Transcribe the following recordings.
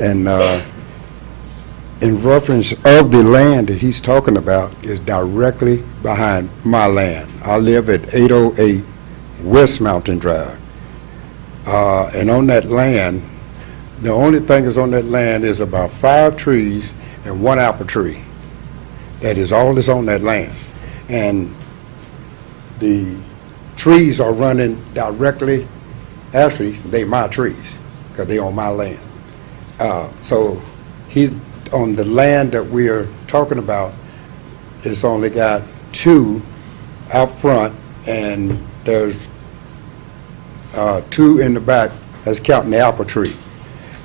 And in reference of the land that he's talking about is directly behind my land. I live at 808 West Mountain Drive. And on that land, the only thing that's on that land is about 5 trees and 1 apple tree. That is all that's on that land. And the trees are running directly, actually, they my trees, because they on my land. So he's on the land that we are talking about. It's only got 2 out front, and there's 2 in the back. That's counting the apple tree.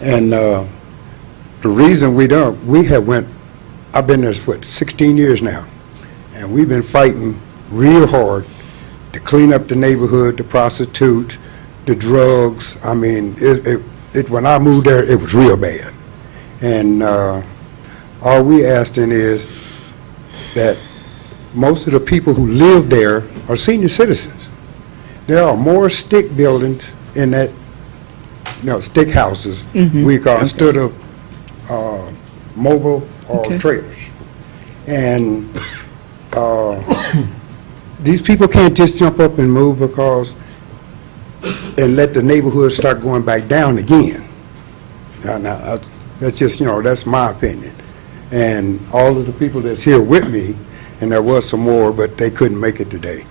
And the reason we have went, I've been there for 16 years now, and we've been fighting real hard to clean up the neighborhood, the prostitutes, the drugs. I mean, when I moved there, it was real bad. And all we asking is that most of the people who live there are senior citizens. There are more stick buildings in that, stick houses, we call instead of mobile or trailers. And these people can't just jump up and move and let the neighborhood start going back down again. Now, that's just, that's my opinion. And all of the people that's here with me, and there was some more, but they couldn't make it today.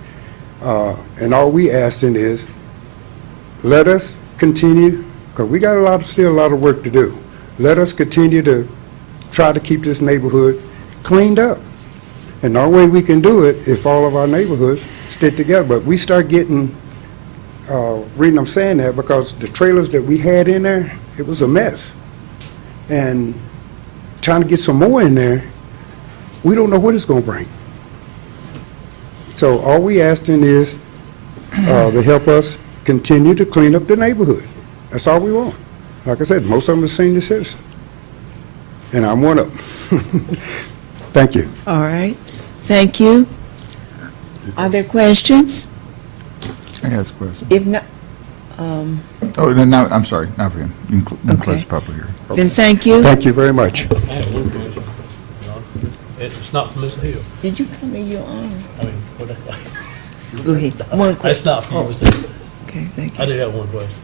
And all we asking is, let us continue, because we got still a lot of work to do. Let us continue to try to keep this neighborhood cleaned up. And the only way we can do it if all of our neighborhoods stick together. But we start getting, reason I'm saying that, because the trailers that we had in there, it was a mess. And trying to get some more in there, we don't know what it's going to bring. So all we asking is to help us continue to clean up the neighborhood. That's all we want. Like I said, most of them are senior citizens. And I'm one of them. Thank you. All right. Thank you. Are there questions? I ask a question. If not, Oh, no, I'm sorry, not for him. You can close the public hearing. then thank you. Thank you very much. I have one question, Your Honor. It's not from Mr. Hill. Did you come in your own? I mean, what Go ahead. One question. It's not from Mr. Hill. Okay, thank I you. do have one question.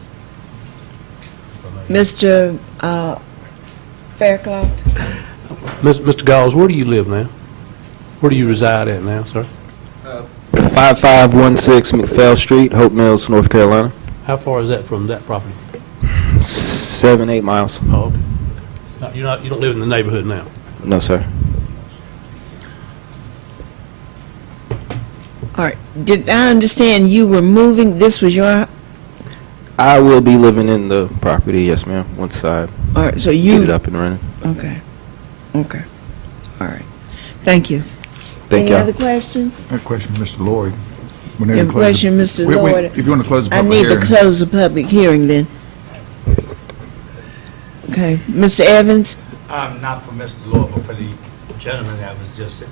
Mr. Faircloth? Mr. Gauls, where do you live now? Where do you reside at now, sir? 5516 McPhail Street, Hope Mills, North Carolina. How far is that from that property? 7-8 miles. Oh, okay. You don't live in the neighborhood now? No, sir. All right. Did I understand you were moving, this was your, I will be living in the property, yes, ma'am, once I all right, so get you, it up and running. okay, okay, all right. Thank you. Thank Any y'all. other questions? I have a question, Mr. Lloyd. You have a question, Mr. Lloyd? If you want to close the I public need hearing. to close the public hearing then. Okay, Mr. Evans? Not for Mr. Lloyd, but for the gentleman that was just,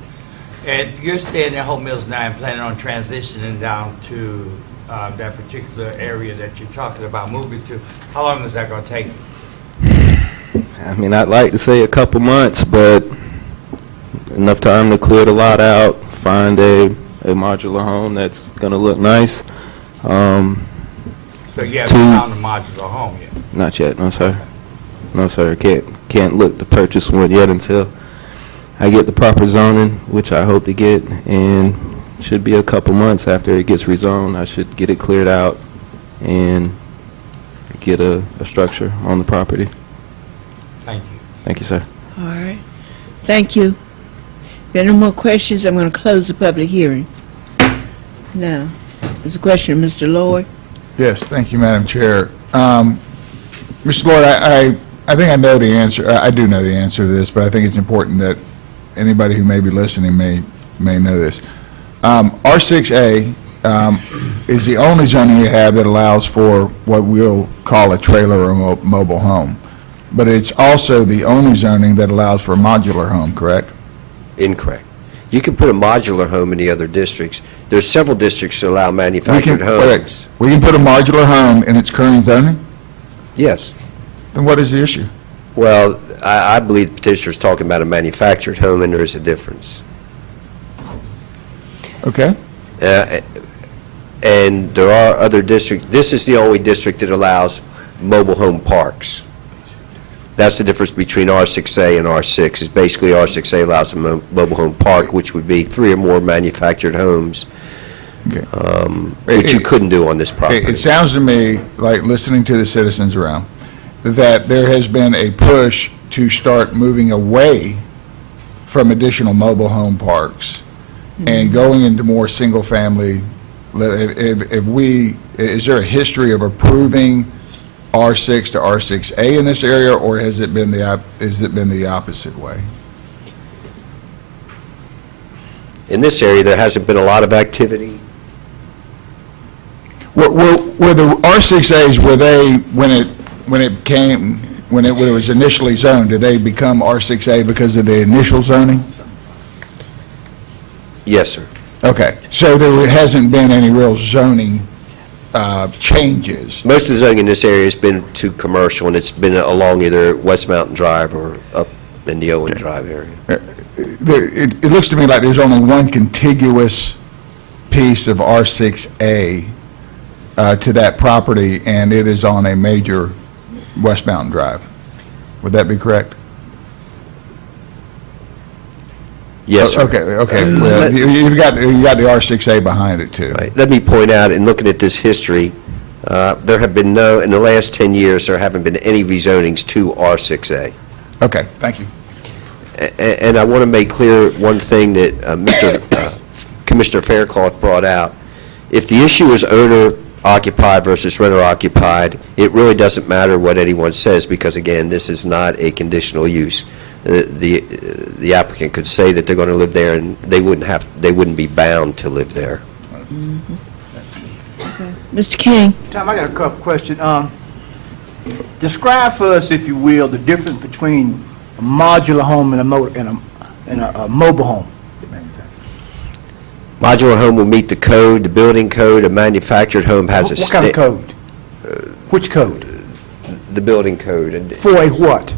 and you're staying in Hope Mills now and planning on transitioning down to that particular area that you're talking about moving to. How long is that going to take you? I mean, I'd like to say a couple months, but enough time to clear the lot out, find a modular home that's going to look nice. So you haven't found a modular home yet? Not yet, no, sir. No, sir. Can't look to purchase one yet until I get the proper zoning, which I hope to get, and should be a couple months after it gets rezoned. I should get it cleared out and get a structure on the property. Thank you. Thank you, sir. All right, thank you. If there are no more questions, I'm going to close the public hearing. Now, there's a question, Mr. Lloyd. Yes, thank you, Madam Chair. Mr. Lloyd, I think I know the answer. I do know the answer to this, but I think it's important that anybody who may be listening may know this. R6A is the only zoning you have that allows for what we'll call a trailer or mobile home. But it's also the only zoning that allows for a modular home, correct? Incorrect. You can put a modular home in the other districts. There's several districts that allow manufactured homes. We can put a modular home in its current zoning? Yes. Then what is the issue? Well, I believe the petitioner's talking about a manufactured home, and there is a difference. Okay? And there are other districts, this is the only district that allows mobile home parks. That's the difference between R6A and R6, is basically R6A allows a mobile home park, which would be 3 or more manufactured homes, Okay. which you couldn't do on this property. It sounds to me, like listening to the citizens around, that there has been a push to start moving away from additional mobile home parks and going into more single-family. Is there a history of approving R6 to R6A in this area, or has it been the opposite way? In this area, there hasn't been a lot of activity. Were the R6As, were they, when it was initially zoned, did they become R6A because of the initial zoning? Yes, sir. Okay, so there hasn't been any real zoning changes? Most of the zoning in this area has been to commercial, and it's been along either West Mountain Drive or up in the Owen Drive area. It looks to me like there's only one contiguous piece of R6A to that property, and it is on a major West Mountain Drive. Would that be correct? Yes, sir. Okay. Well, you've got the R6A behind it, too. Right. Let me point out, in looking at this history, there have been in the last 10 years, there haven't been any rezonings to R6A. Okay, thank you. And I want to make clear one thing that Commissioner Faircloth brought out. If the issue is owner-occupied versus renter-occupied, it really doesn't matter what anyone says, because, again, this is not a conditional use. The applicant could say that they're going to live there, and they wouldn't be bound to live there. Mr. King? Tom, I got a couple questions. Describe for us, if you will, the difference between a modular home and a mobile home. Modular home will meet the code, the building code. A manufactured home has a... What kind of code? Which code? The building code. And For a what?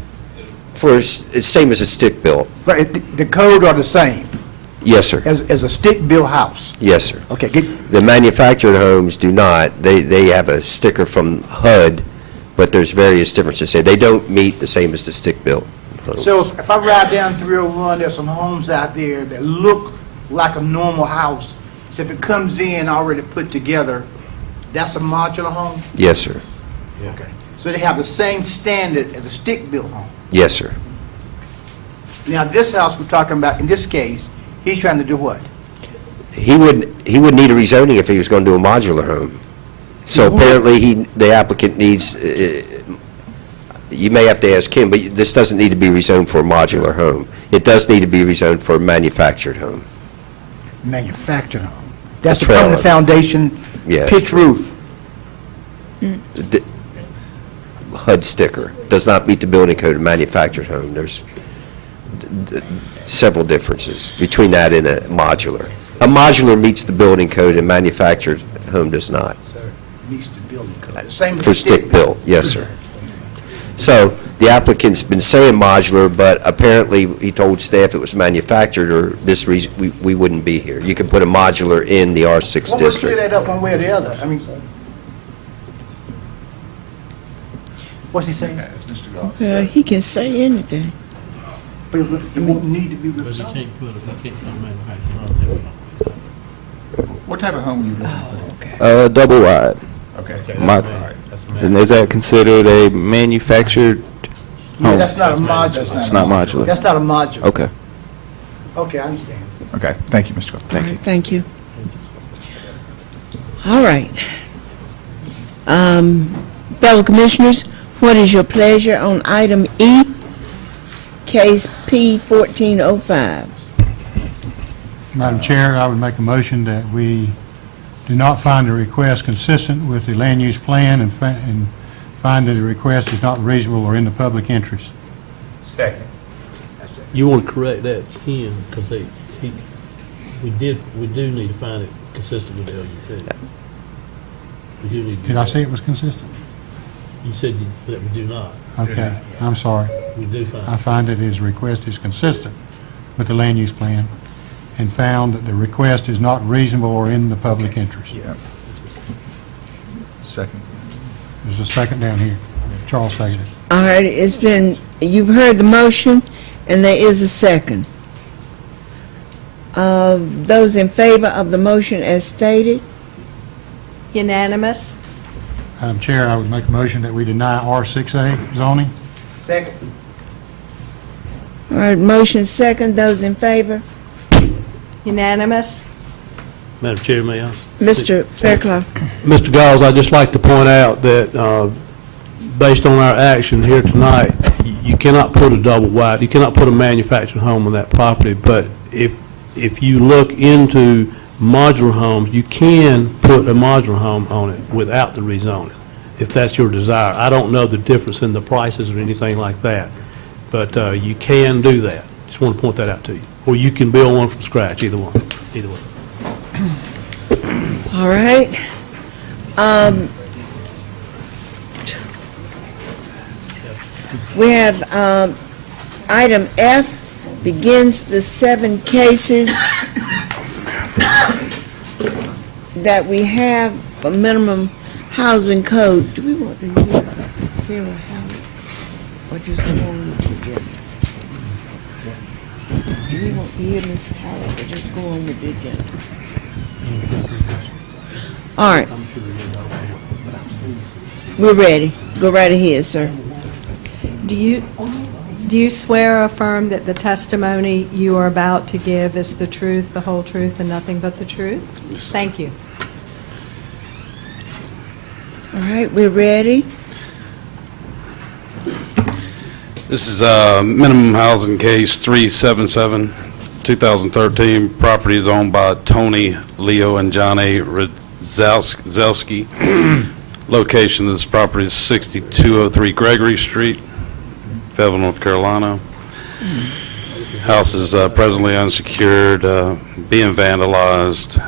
it's same as a stick-built. The code are the same Yes, sir. as a stick-built house? Yes, sir. Okay, The manufactured homes do not. They have a sticker from HUD, but there's various differences there. They don't meet the same as the stick-built homes. so if I ride down 301, there's some homes out there that look like a normal house. So if it comes in already put together, that's a modular home? Yes, sir. Okay. So they have the same standard as a stick-built home? Yes, sir. Now, this house we're talking about, in this case, he's trying to do what? He would need a rezoning if he was going to do a modular home. So He would? apparently, the applicant needs, you may have to ask him, but this doesn't need to be rezoned for a modular home. It does need to be rezoned for a manufactured home. Manufactured home. That's the trailer. permanent foundation, Yeah. pitch roof. The HUD sticker does not meet the building code of manufactured home. There's several differences between that and a modular. A modular meets the building code, and manufactured home does not. Meets the building code. Same as For stick-built, yes, sir. So the applicant's been saying modular, but apparently he told staff it was manufactured, or this reason, we wouldn't be here. You can put a modular in the R6 Well, we'll clear district. that up one way or the other. I mean, what's he saying? He can say anything. But it won't need to be But you rezoned. can't put a manufactured home. What type of home are you looking for? Double wide. Okay. My- And is that considered a manufactured Yeah, home? that's not a modular. It's not modular? That's not a modular. Okay. Okay, I understand. Okay, thank you, Mr. Gold. Thank you. Thank you. All right. Fellow Commissioners, what is your pleasure on item E, case P 1405? Madam Chair, I would make a motion that we do not find the request consistent with the land use plan and find that the request is not reasonable or in the public interest. Second. You want to correct that, Ken, because we do need to find it consistent with the LUP. We do need to do Did I that. say it was consistent? You said that we do not. Okay, I'm sorry. We do I find. find that his request is consistent with the land use plan and found that the request is not reasonable or in the public interest. Yeah. Second. There's a second down here. Charles seconded. All right, it's been, you've heard the motion, and there is a second. Those in favor of the motion as stated? Unanimous? Madam Chair, I would make a motion that we deny R6A zoning. Second. All right, motion second, those in favor? Unanimous? Madam Chair, may I? Mr. Fairclough? Mr. Giles, I'd just like to point out that, based on our action here tonight, you cannot put a double wide, you cannot put a manufactured home on that property, but if you look into modular homes, you can put a modular home on it without the rezoning, if that's your desire. I don't know the difference in the prices or anything like that, but you can do that. Just want to point that out to you. Or you can build one from scratch, either one, either way. All right. We have item F, begins the 7 cases that we have for minimum housing code. Do we want to hear Sarah Howard or just go on with the agenda? Do we want to hear Ms. Howard or just go on with the agenda? All right. We're ready. Go right ahead, sir. Do you swear or affirm that the testimony you are about to give is the truth, the whole truth, and nothing but the truth? Thank you. All right, we're ready. This is minimum housing case 377, 2013. Property is owned by Tony, Leo, and John A. Zelski. Location of this property is 6203 Gregory Street, Fayetteville, North Carolina. House is presently unsecured, being vandalized,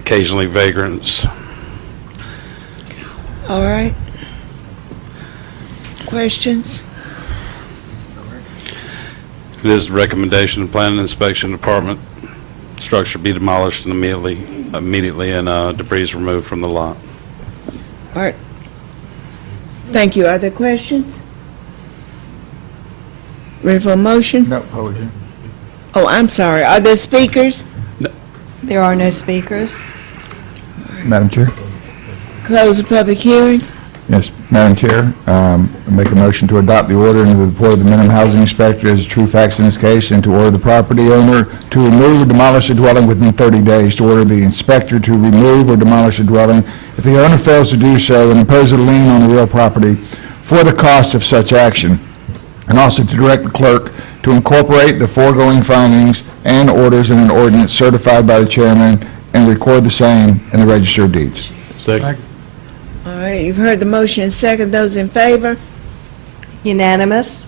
occasionally vagrants. All right. Questions? It is the recommendation of the Planning and Inspection Department, structure be demolished and immediately and debris removed from the lot. All right. Thank you. Are there questions? Ready for a motion? No, public hearing. Oh, I'm sorry. Are there speakers? There are no speakers. Madam Chair? Close the public hearing. Yes, Madam Chair, I make a motion to adopt the order and to report of the minimum housing inspector as true facts in this case, and to order the property owner to remove or demolish a dwelling within 30 days, to order the inspector to remove or demolish a dwelling if the owner fails to do so, and impose a lien on the real property for the cost of such action, and also to direct the clerk to incorporate the foregoing findings and orders in an ordinance certified by the chairman and record the same in the Register of Deeds. Second. All right, you've heard the motion and second. Those in favor? Unanimous?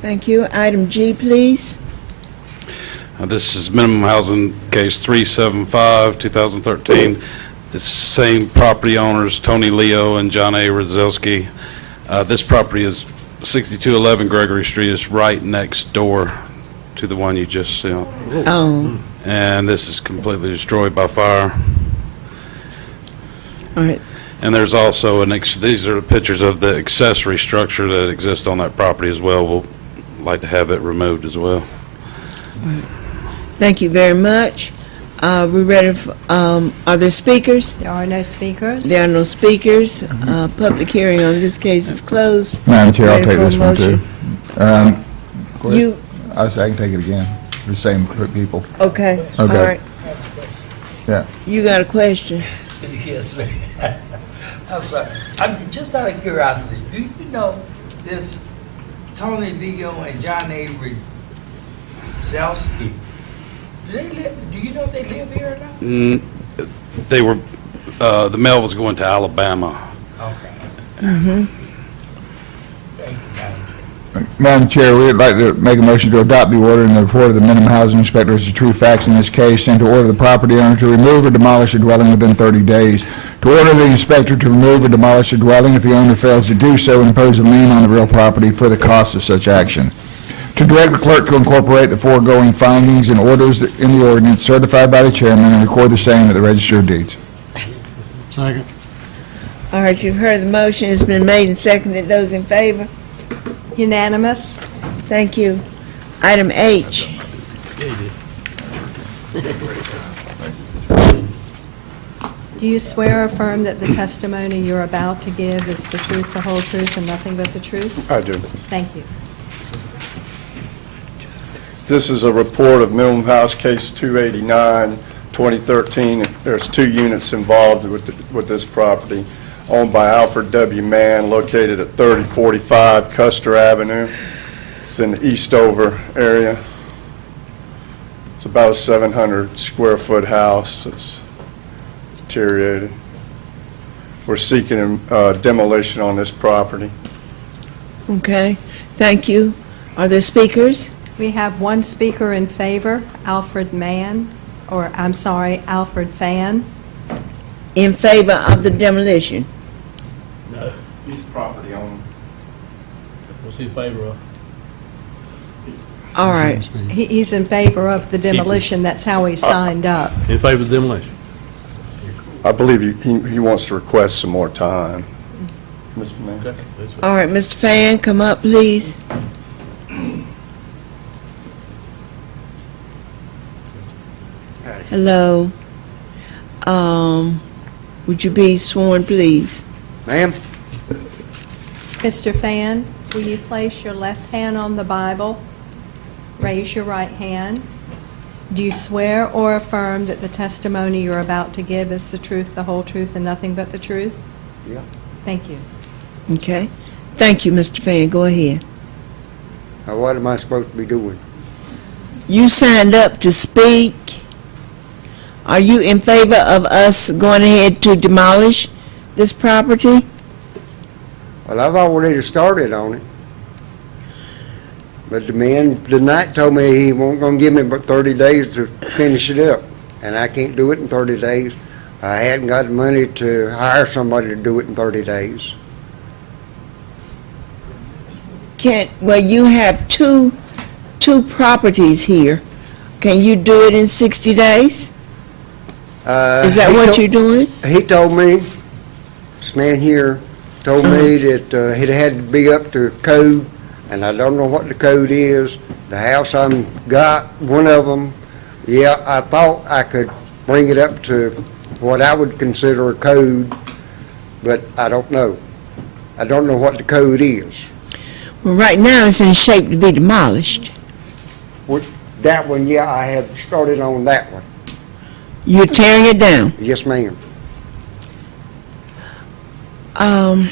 Thank you. Item G, please. This is minimum housing case 375, 2013. It's same property owners, Tony Leo and John A. Rozelski. This property is 6211 Gregory Street. It's right next door to the one you just saw. Oh, And this is completely destroyed by fire. all right. And there's also these are pictures of the accessory structure that exists on that property as well. We'll like to have it removed as well. Thank you very much. We're ready for, are there speakers? There are no speakers. There are no speakers. Public hearing on this case is closed. Madam Chair, I'll Ready take for a this one too. motion? Go ahead. You, I can take it again, the same people. okay, all Okay. right. Yeah. You got a question? Yes, ma'am. I'm sorry. I'm just out of curiosity. Do you know this Tony Leo and John A. Zelski? Do they live? Do you know if they live here or not? They were, the mail was going to Alabama. Okay. Mm-hmm. Thank you, Madam Madam Chair, we'd like to make a motion to adopt the order and the report of the minimum housing inspector as the true facts in this case, and to order the property owner to remove or demolish a dwelling within 30 days, to order the inspector to remove or demolish a dwelling if the owner fails to do so, and impose a lien on the real property for the cost of such action, to direct the clerk to incorporate the foregoing findings and orders in the ordinance certified by the chairman and record the same at the Register of Deeds. Second. All right, you've heard the motion. It's been made and seconded. Those in favor? Unanimous? Thank you. Item H. Do you swear or affirm that the testimony you're about to give is the truth, the whole truth, and nothing but the truth? I do. Thank you. This is a report of minimum house case 289, 2013. There's 2 units involved with this property, owned by Alfred W. Mann, located at 3045 Custer Avenue. It's in the Eastover area. It's about a 700 square foot house. It's deteriorated. We're seeking demolition on this property. Okay, thank you. Are there speakers? We have one speaker in favor, Alfred Fan. In favor of the demolition? No. He's property owner. What's he in favor of? All right. He's in favor of the demolition, that's how he signed up. In favor of demolition? I believe he wants to request some more time. Mr. Mayor. Okay. That's fine. All right, Mr. Fan, come up, please. Hello. Would you be sworn, please? Ma'am? Mr. Fan, will you place your left hand on the Bible? Raise your right hand. Do you swear or affirm that the testimony you're about to give is the truth, the whole truth, and nothing but the truth? Yeah. Thank you. Okay. Thank you, Mr. Fan. Go ahead. Now, what am I supposed to be doing? You signed up to speak. Are you in favor of us going ahead to demolish this property? Well, I've already started on it. But the man tonight told me he won't gonna give me but 30 days to finish it up. And I can't do it in 30 days. I hadn't got the money to hire somebody to do it in 30 days. Well, you have two properties here. Can you do it in 60 days? Is that what you're doing? He told me, this man here told me that it had to be up to code, and I don't know what the code is. The house I'm got, one of them, yeah, I thought I could bring it up to what I would consider a code, but I don't know. I don't know what the code is. Well, right now, it's in shape to be demolished. That one, yeah, I have started on that one. You're tearing it down. Yes, ma'am. Do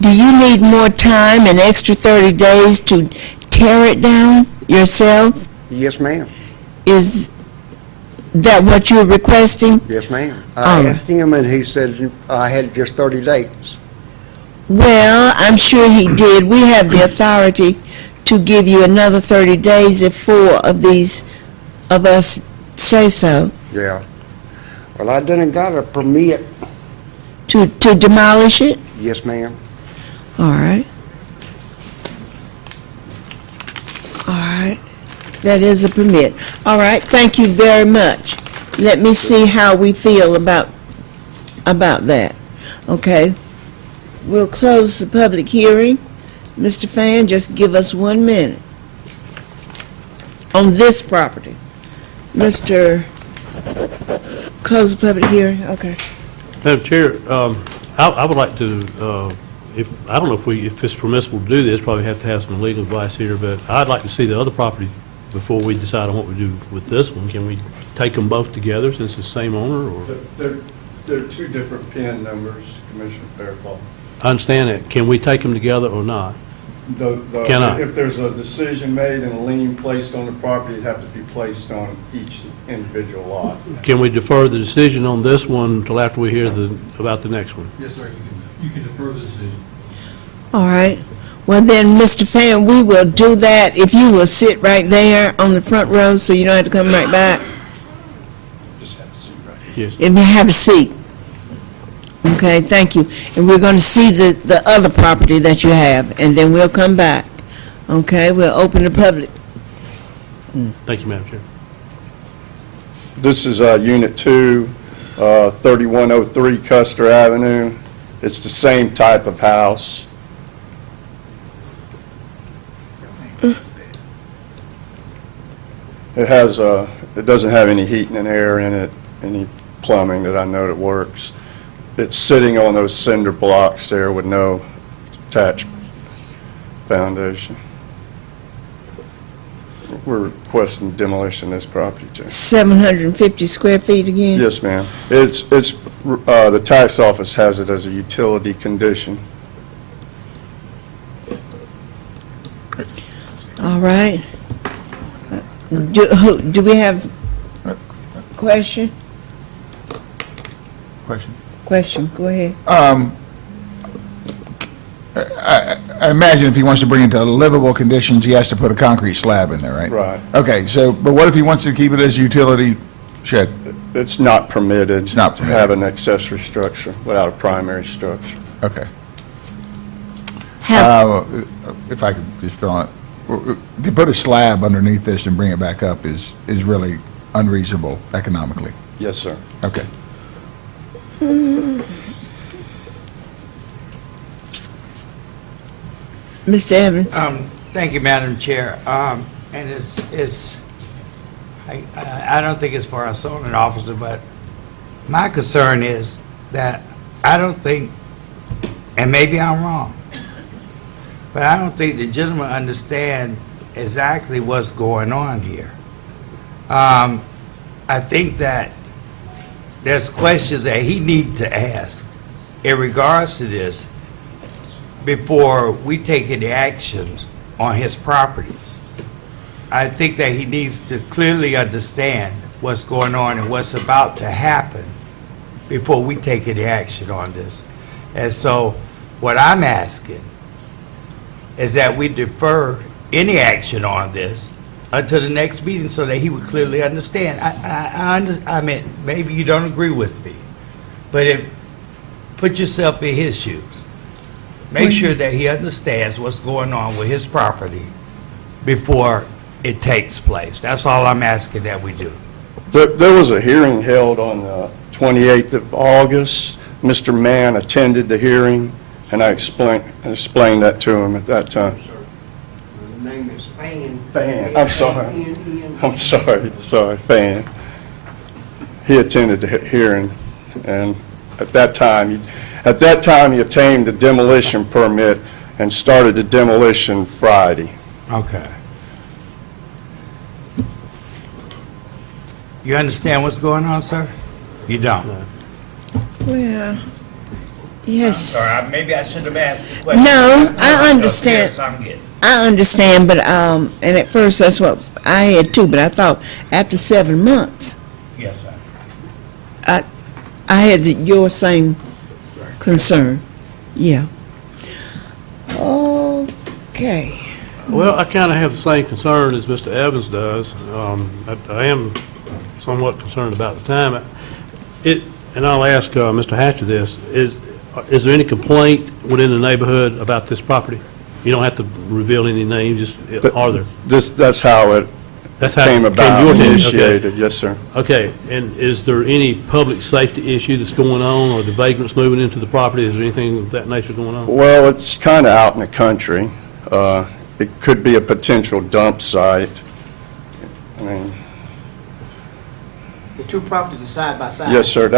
you need more time, an extra 30 days to tear it down yourself? Yes, ma'am. Is that what you're requesting? Yes, ma'am. I All right. asked him, and he said I had just 30 days. Well, I'm sure he did. We have the authority to give you another 30 days if 4 of us say so, Yeah. Well, I done got a permit. to demolish it. Yes, ma'am. All right. All right. That is a permit. All right, thank you very much. Let me see how we feel about that. Okay? We'll close the public hearing. Mr. Fan, just give us 1 minute on this property. Mr., close the public hearing, okay. Madam Chair, I would like to, I don't know if it's permissible to do this, probably have to have some legal advice here, but I'd like to see the other property before we decide on what we do with this one. Can we take them both together since it's the same owner, or? They're 2 different PIN numbers, Commissioner Fairclough. I understand that. Can we take them together or not? Can I? If there's a decision made and a lien placed on the property, it'd have to be placed on each individual lot. Can we defer the decision on this one until after we hear about the next one? Yes, sir, you can defer the decision. All right. Well, then, Mr. Fan, we will do that if you will sit right there on the front row so you don't have to come right back. Yes. If you have a seat. Okay, thank you. And we're going to see the other property that you have, and then we'll come back. Okay, we'll open the public. Thank you, Madam Chair. This is Unit 2, 3103 Custer Avenue. It's the same type of house. It doesn't have any heating and air in it, any plumbing that I know that works. It's sitting on those cinder blocks there with no attached foundation. We're requesting demolition of this property, Judge. 750 square feet again? Yes, ma'am. The tax office has it as a utility condition. All right. Do we have question? Question, go ahead. I imagine if he wants to bring it to livable conditions, he has to put a concrete slab in there, right? Right. Okay, so, but what if he wants to keep it as a utility shed? It's not permitted. It's not to permitted. have an accessory structure without a primary structure. Okay. If I could just fill in, to put a slab underneath this and bring it back up is really unreasonable economically. Yes, sir. Okay. Mr. Evans? Thank you, Madam Chair. And I don't think it's for our zoning officer, but my concern is that I don't think, and maybe I'm wrong, but I don't think the gentleman understand exactly what's going on here. I think that there's questions that he needs to ask in regards to this before we take any actions on his properties. I think that he needs to clearly understand what's going on and what's about to happen before we take any action on this. And so what I'm asking is that we defer any action on this until the next meeting so that he would clearly understand. I mean, maybe you don't agree with me, but put yourself in his shoes. Make sure that he understands what's going on with his property before it takes place. That's all I'm asking that we do. There was a hearing held on the 28th of August. Mr. Mann attended the hearing, and I explained that to him at that time. The name is Fan. Fan, I'm sorry. F-A-N-N. I'm sorry, Fan. He attended the hearing, and at that time, he obtained the demolition permit and started the demolition Friday. Okay. You understand what's going on, sir? You don't? Well, yes. Sorry, maybe I should have asked the question. No, I understand. Yes, I'm getting. I understand, but, and at first, that's what I had too, but I thought after 7 months, Yes, sir. I had your same concern. Yeah. Okay. Well, I kind of have the same concern as Mr. Evans does. I am somewhat concerned about the time. And I'll ask Mr. Hatcher this, is there any complaint within the neighborhood about this property? You don't have to reveal any names, just, are there? That's how it came about, your attention, initiated, yes, sir. Okay, and is there any public safety issue that's going on, or the vagrants moving into the property? Is there anything of that nature going on? Well, it's kind of out in the country. It could be a potential dump site. I mean, The two properties are side by side? yes, sir,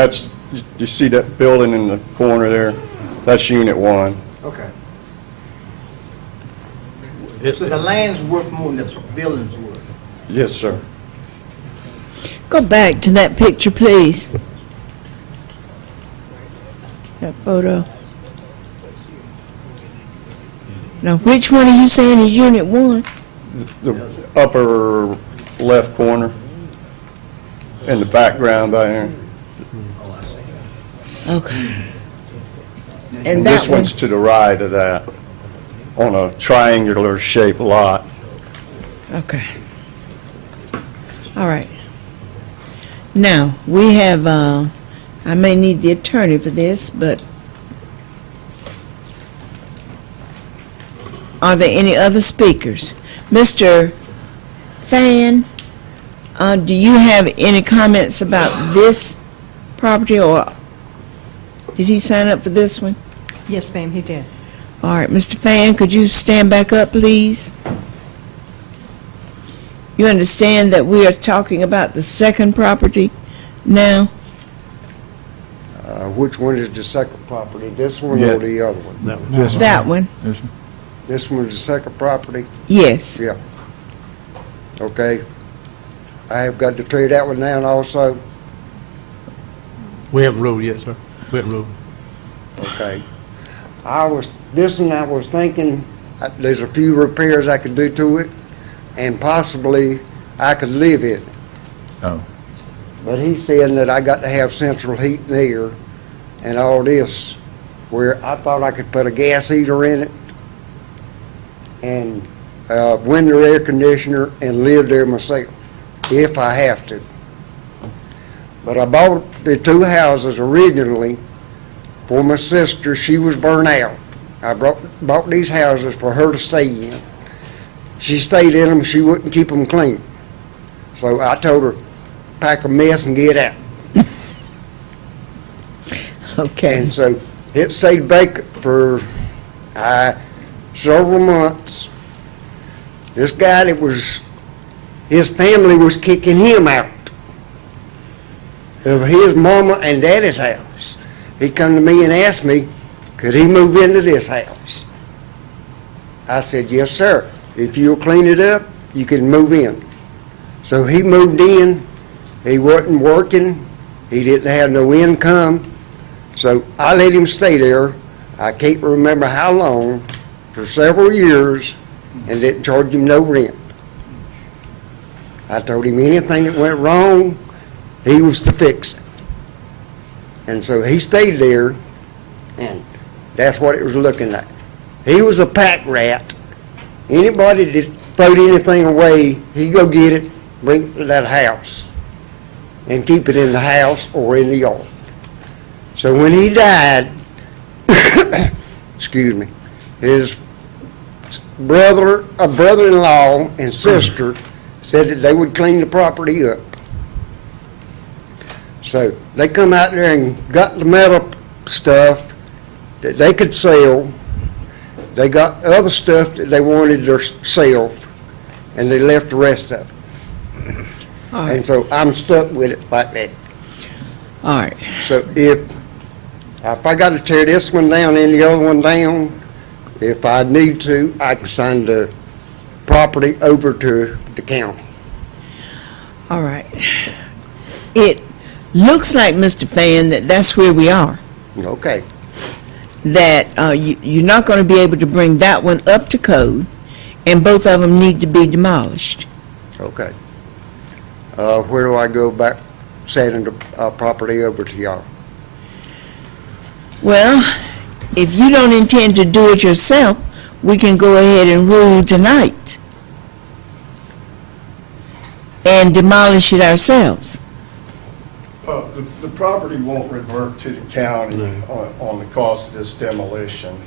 you see that building in the corner there? That's Unit 1. Okay. It- So the land's worth more than the building's worth? Yes, sir. Go back to that picture, please. That photo. Now, which one are you saying is Unit 1? The upper left corner, in the background by here. Okay. And And that this one, one's to the right of that. on a triangular shaped lot. Okay. All right. Now, we have, I may need the attorney for this, but are there any other speakers? Mr. Fan, do you have any comments about this property, or did he sign up for this one? Yes, ma'am, he did. All right, Mr. Fan, could you stand back up, please? You understand that we are talking about the second property now? Which one is the second property, this one Yeah. or the other one? That one. This That one, This one. This one is the second property? yes. Yeah. Okay. I have got to tear that one down also? We haven't ruled yet, sir. We haven't ruled. Okay. This one I was thinking, there's a few repairs I could do to it, and possibly I could live in it. Oh. But he's saying that I got to have central heat and air and all this, where I thought I could put a gas heater in it and window air conditioner and live there myself, if I have to. But I bought the two houses originally for my sister. She was burnt out. I bought these houses for her to stay in. She stayed in them, she wouldn't keep them clean. So I told her, pack a mess and get out. Okay. And so it stayed vacant for several months. This guy his family was kicking him out of his mama and daddy's house. He come to me and asked me, could he move into this house? I said, yes, sir. If you'll clean it up, you can move in. So he moved in. He wasn't working. He didn't have no income. So I let him stay there. I can't remember how long, for several years, and didn't charge him no rent. I told him anything that went wrong, he was to fix it. And so he stayed there, and that's what it was looking like. He was a pack rat. Anybody that throwed anything away, he'd go get it, bring it to that house, and keep it in the house or in the yard. So when he died, excuse me, his brother-in-law and sister said that they would clean the property up. So they come out there and got the metal stuff that they could sell. They got other stuff that they wanted themselves, and they left the rest of it. All right. And so I'm stuck with it like that. All right. So if I got to tear this one down and the other one down, if I need to, I can sign the property over to the county. All right. It looks like, Mr. Fan, that that's where we are. Okay. That you're not going to be able to bring that one up to code, and both of them need to be demolished. Okay. Where do I go back sending the property over to y'all? Well, if you don't intend to do it yourself, we can go ahead and rule tonight and demolish it ourselves. The property won't revert to the county on the cost of this demolition.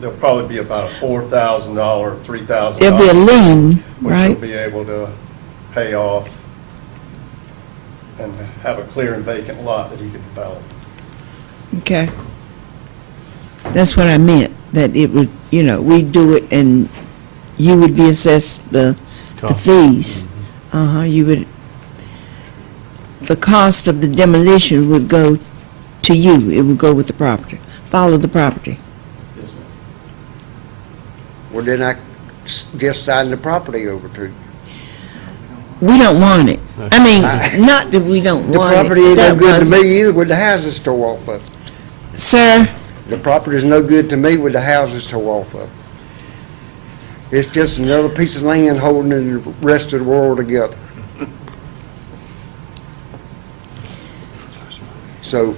There'll probably be about a $4,000, $3,000. There'll be a lien, Which right? he'll be able to pay off and have a clear and vacant lot that he can develop. Okay. That's what I meant, that it would, we'd do it and you would be assessed the fees. You would, the cost of the demolition would go to you. It would go with the property, follow the property. Well, then I just sign the property over to you. We don't want it. I mean, not that we don't The want it. property ain't no That good to was- me either with the houses tore off of it. Sir, The property's no good to me with the houses tore off of it. It's just another piece of land holding the rest of the world together. So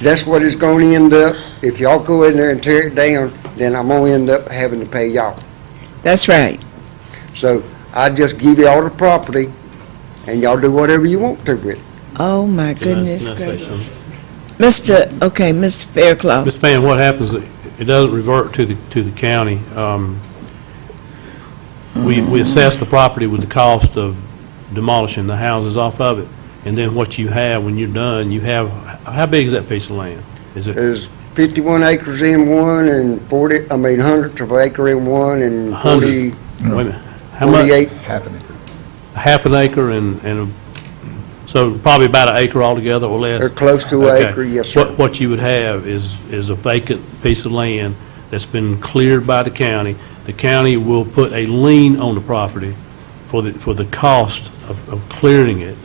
that's what it's going to end up. If y'all go in there and tear it down, then I'm gonna end up having to pay y'all. That's right. So I just give you all the property, and y'all do whatever you want to with it. Oh, my Can I- goodness can I say gracious. something? Mr. Fairclough. Mr. Fan, what happens, it doesn't revert to the county. We assess the property with the cost of demolishing the houses off of it, and then what you have, when you're done, you have, how big is that piece of land? Is it There's 51 acres in one and hundredths of an acre in one and 100? 40, Wait a minute. How much? 48. Half an acre and, so probably about an acre altogether or less? They're close to an Okay. acre, yes, sir. What you would have is a vacant piece of land that's been cleared by the county. The county will put a lien on the property for the cost of clearing it.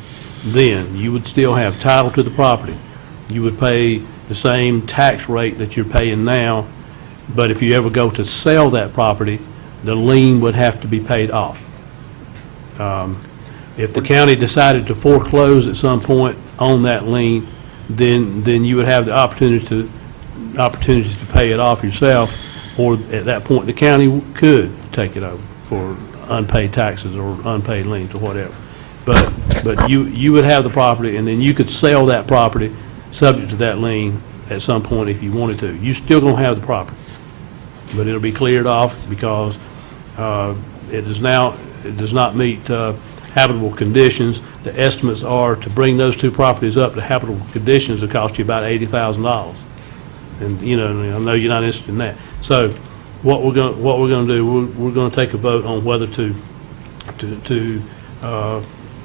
Then you would still have title to the property. You would pay the same tax rate that you're paying now, but if you ever go to sell that property, the lien would have to be paid off. If the county decided to foreclose at some point on that lien, then you would have the opportunities to pay it off yourself, or at that point, the county could take it over for unpaid taxes or unpaid liens or whatever. But you would have the property, and then you could sell that property subject to that lien at some point if you wanted to. You're still going to have the property, but it'll be cleared off because it does not meet habitable conditions. The estimates are to bring those two properties up to habitable conditions will cost you about $80,000. And, you know, I know you're not interested in that. So what we're going to do, we're going to take a vote on whether to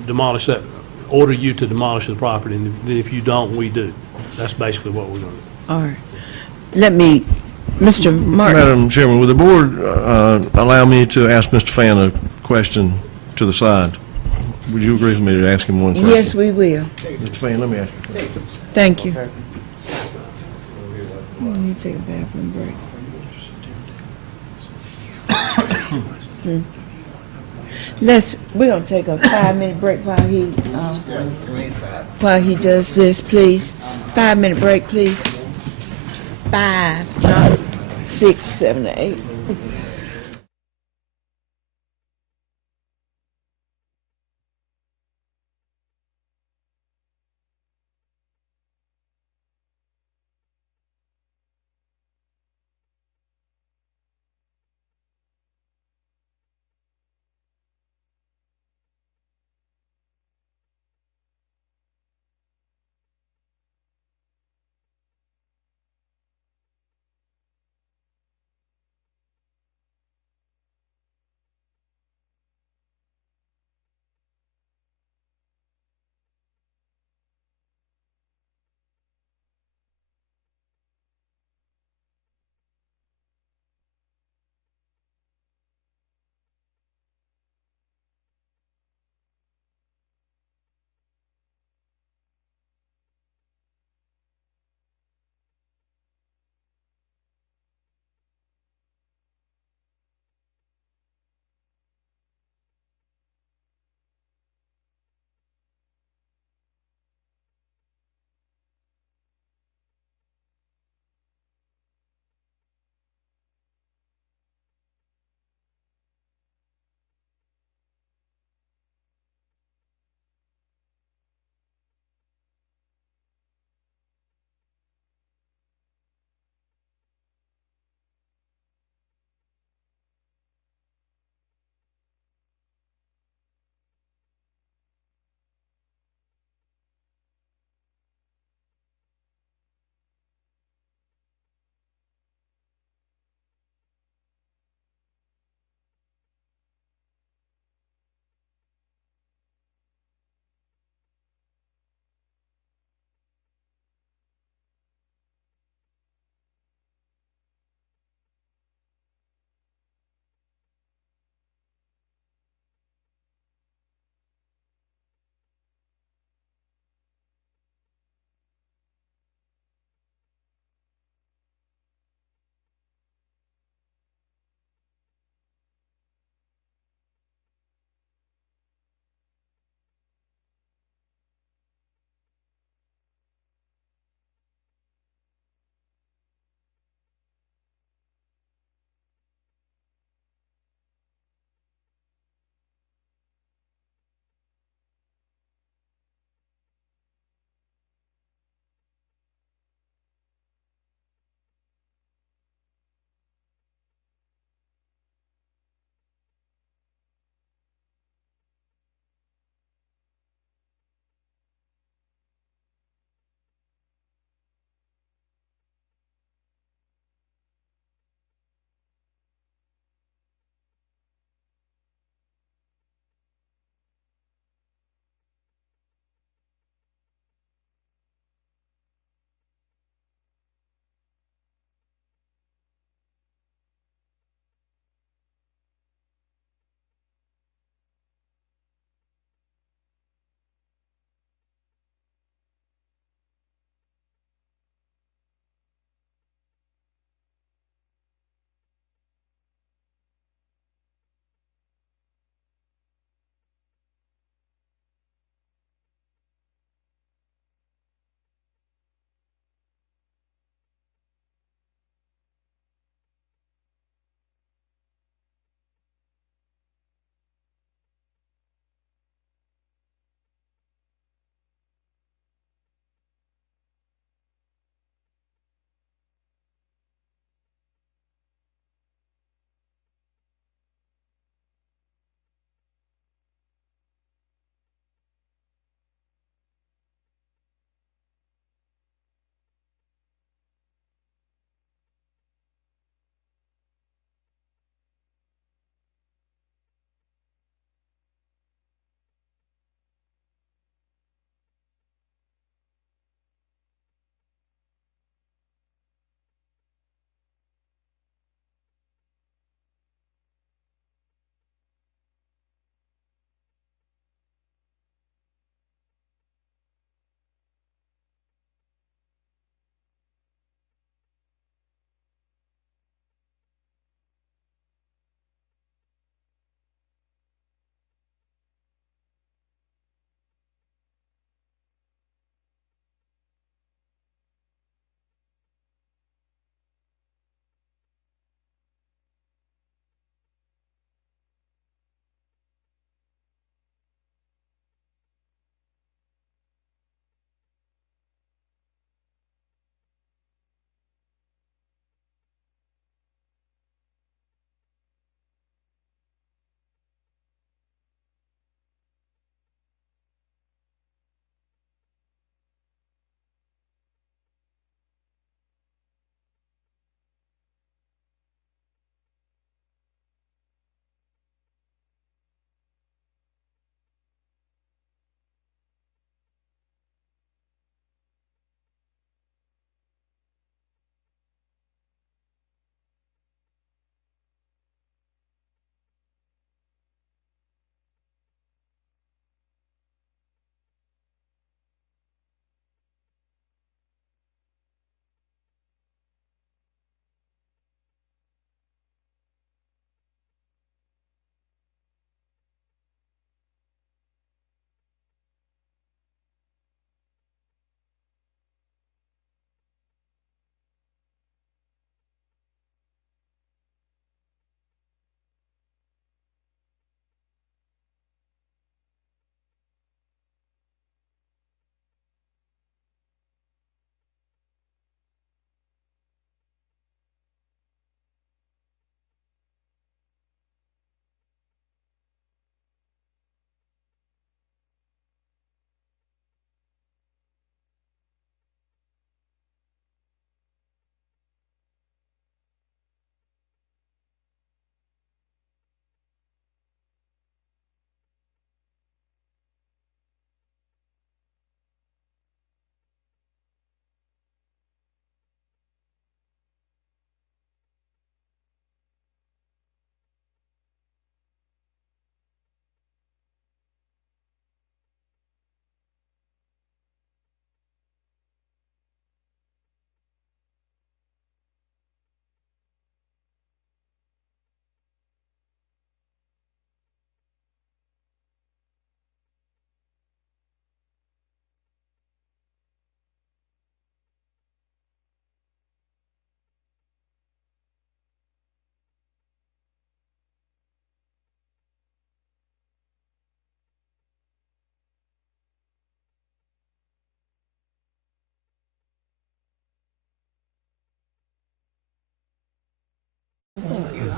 demolish that, order you to demolish the property, and then if you don't, we do. That's basically what we're going to do. All right. Let me, Mr. Martin. Madam Chairman, would the board allow me to ask Mr. Fan a question to the side? Would you agree with me to ask him one question? Yes, we will. Mr. Fan, let me ask you a question. Thank you. Let me take a bathroom break. We're gonna take a 5-minute break while he does this, please. 5-minute break, please. 5, not 6, 7, 8.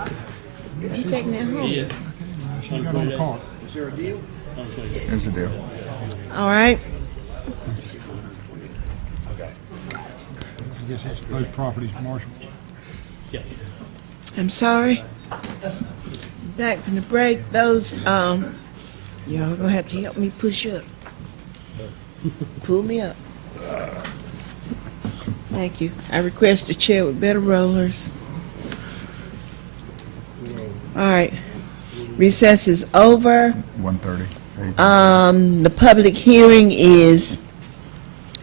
I'm taking that home. She got on the cart. Here's the deal. All right. I guess that's both properties, Marshall. I'm sorry. Back from the break, those, y'all gonna have to help me push up. Pull me up. Thank you. I request a chair with better rollers. All right. Recess is over. 1:30. The public hearing is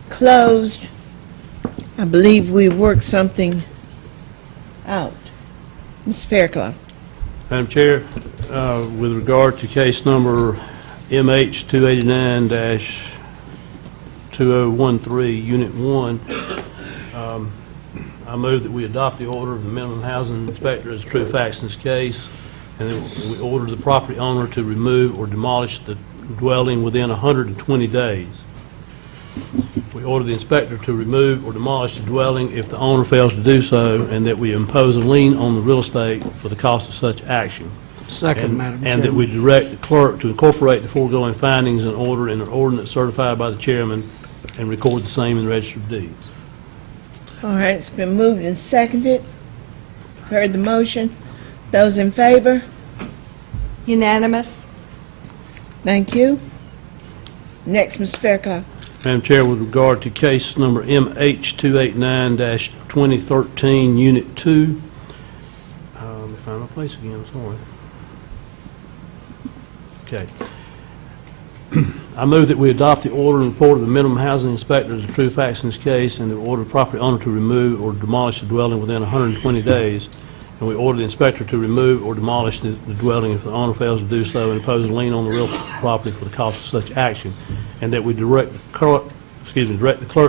closed. I believe we worked something out. Mr. Fairclough. Madam Chair, with regard to case number MH 289-2013, Unit 1, I move that we adopt the order of the minimum housing inspector as true facts in this case, and that we order the property owner to remove or demolish the dwelling within 120 days. We order the inspector to remove or demolish the dwelling if the owner fails to do so, and that we impose a lien on the real estate for the cost of such action. Second, Madam And that we direct the clerk to incorporate the foregoing findings and order in an ordinance certified by the chairman and record the same in the Register of Deeds. All right, it's been moved and seconded. Heard the motion. Those in favor? Unanimous? Thank you. Next, Mr. Fairclough. Madam Chair, with regard to case number MH 289-2013, Unit 2, let me find my place again, I'm sorry. Okay. I move that we adopt the order and report of the minimum housing inspector as a true facts in this case, and that we order the property owner to remove or demolish the dwelling within 120 days, and we order the inspector to remove or demolish the dwelling if the owner fails to do so, and impose a lien on the real property for the cost of such action, and that we direct the clerk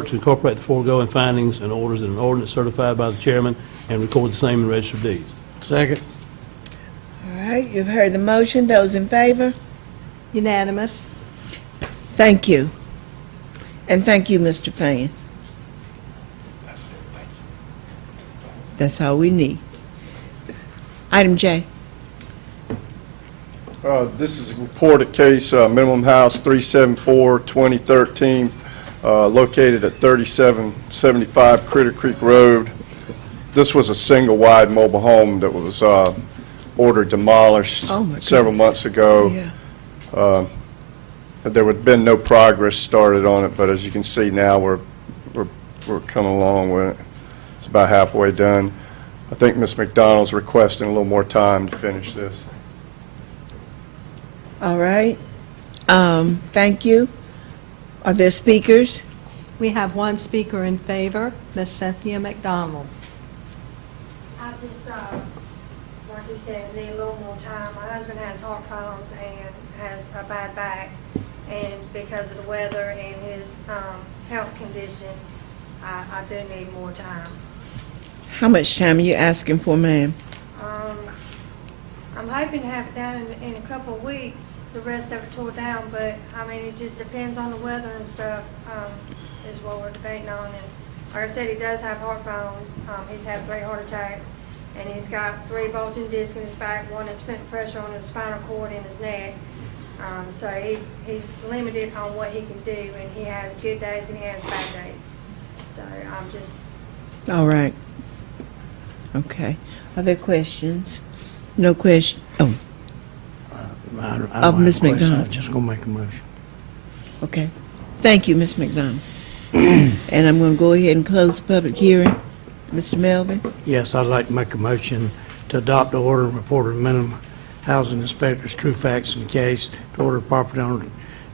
to incorporate the foregoing findings and orders in an ordinance certified by the chairman and record the same in the Register of Deeds. Second. All right, you've heard the motion. Those in favor? Unanimous? Thank you. And thank you, Mr. Fan. That's all we need. Item J. This is a reported case, minimum house 374, 2013, located at 3775 Critter Creek Road. This was a single-wide mobile home that was ordered demolished Oh, my several months ago. Yeah. There had been no progress started on it, but as you can see now, we're coming along with it. It's about halfway done. I think Ms. McDonald's requesting a little more time to finish this. All right. Thank you. Are there speakers? We have one speaker in favor, Ms. Cynthia McDonald. I just, like he said, need a little more time. My husband has heart problems and has a bad back, and because of the weather and his health condition, I do need more time. How much time are you asking for, ma'am? I'm hoping to have it done in a couple of weeks, the rest of it tore down, but, I mean, it just depends on the weather and stuff, is what we're debating on. And like I said, he does have heart problems. He's had 3 heart attacks, and he's got 3 bulging discs in his back, one that's putting pressure on his spinal cord in his neck. So he's limited on what he can do, and he has good days and he has bad days. So I'm just... All right. Okay. Are there questions? No question. Oh, Of Ms. McDonald. I'm just going to make a motion. okay. Thank you, Ms. McDonald. And I'm going to go ahead and close the public hearing. Mr. Melvin? Yes, I'd like to make a motion to adopt the order and report of the minimum housing inspector's true facts in the case, to order the property owner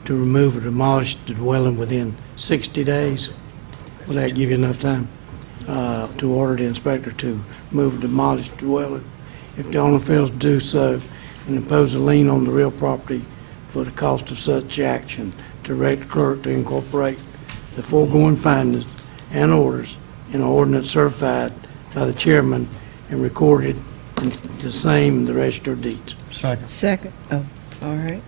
to remove or demolish the dwelling within 60 days. Will that give you enough time? To order the inspector to move or demolish the dwelling if the owner fails to do so, and impose a lien on the real property for the cost of such action. Direct the clerk to incorporate the foregoing findings and orders in an ordinance certified by the chairman and recorded in the same in the Register of Deeds. Second. Second. Oh, all right.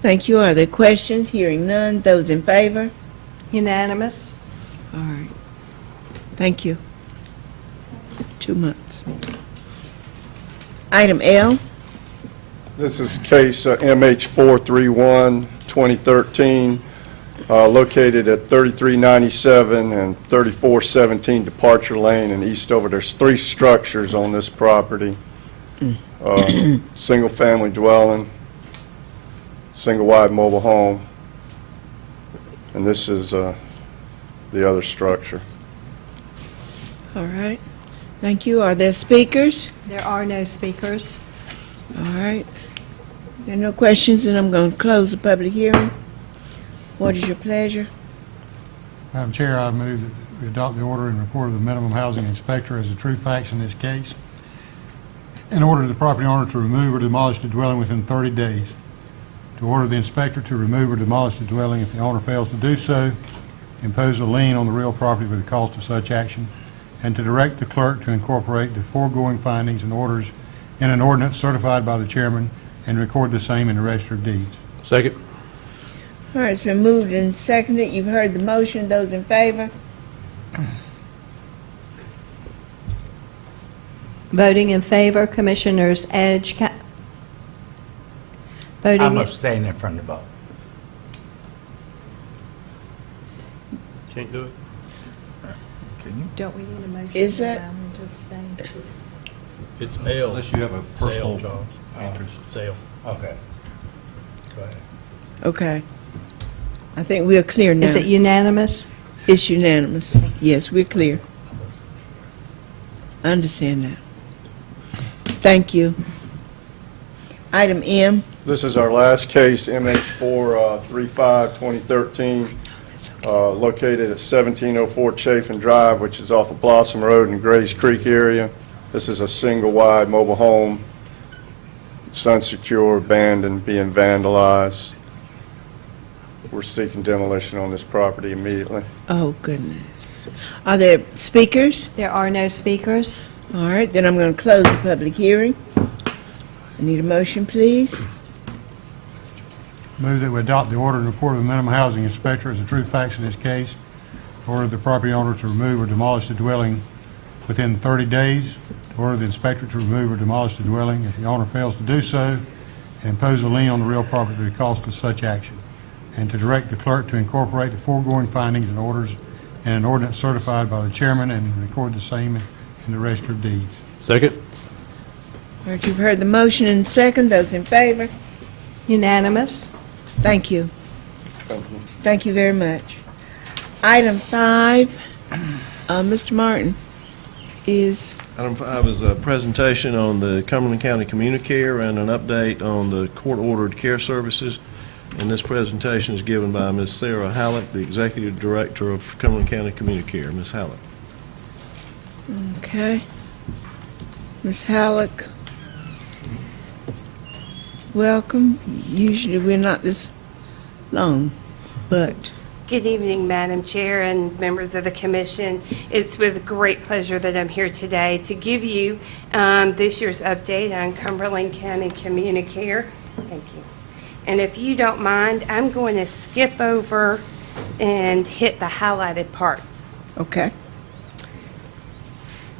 Thank you. Are there questions? Hearing none. Those in favor? Unanimous? All right. Thank you. 2 months. Item L. This is case MH 431, 2013, located at 3397 and 3417 Departure Lane in Eastover. There's 3 structures on this property. Single-family dwelling, single-wide mobile home, and this is the other structure. All right. Thank you. Are there speakers? There are no speakers. All right. There are no questions, and I'm going to close the public hearing. What is your pleasure? Madam Chair, I move that we adopt the order and report of the minimum housing inspector as the true facts in this case, and order the property owner to remove or demolish the dwelling within 30 days, to order the inspector to remove or demolish the dwelling if the owner fails to do so, impose a lien on the real property with the cost of such action, and to direct the clerk to incorporate the foregoing findings and orders in an ordinance certified by the chairman and record the same in the register of deeds. Second. All right, it's been moved and seconded. You've heard the motion. Those in favor? Voting in favor, Commissioners Edge. Voting. I'm abstaining from the vote. Can't do it. Don't we need a motion? Is to that- allow him to abstain? It's L. Unless you have a personal Charles. interest. It's L. Okay. Go ahead. Okay. I think we're clear now. Is it unanimous? It's unanimous. Yes, we're clear. I understand that. Thank you. Item M. This is our last case, MH 435, 2013, located at 1704 Chafin Drive, which is off of Blossom Road in Grays Creek area. This is a single-wide mobile home. It's unsecure, abandoned, being vandalized. We're seeking demolition on this property immediately. Oh, goodness. Are there speakers? There are no speakers. All right, then I'm going to close the public hearing. I need a motion, please. Move that we adopt the order and report of the minimum housing inspector as the true facts in this case. Order the property owner to remove or demolish the dwelling within 30 days. Order the inspector to remove or demolish the dwelling if the owner fails to do so, and impose a lien on the real property at the cost of such action. And to direct the clerk to incorporate the foregoing findings and orders in an ordinance certified by the chairman and record the same in the register of deeds. Second. All right, you've heard the motion and second. Those in favor? Unanimous. Thank you. Thank you. Thank you very much. Item 5, Mr. Martin, is, Item 5 is a presentation on the Cumberland County Communicare and an update on the court-ordered care services. And this presentation is given by Ms. Sarah Halleck, the Executive Director of Cumberland County Communicare. Ms. Halleck. okay. Ms. Halleck, welcome. Usually we're not this long, but Good evening, Madam Chair and members of the Commission. It's with great pleasure that I'm here today to give you this year's update on Cumberland County Communicare. Thank you. And if you don't mind, I'm going to skip over and hit the highlighted parts. okay.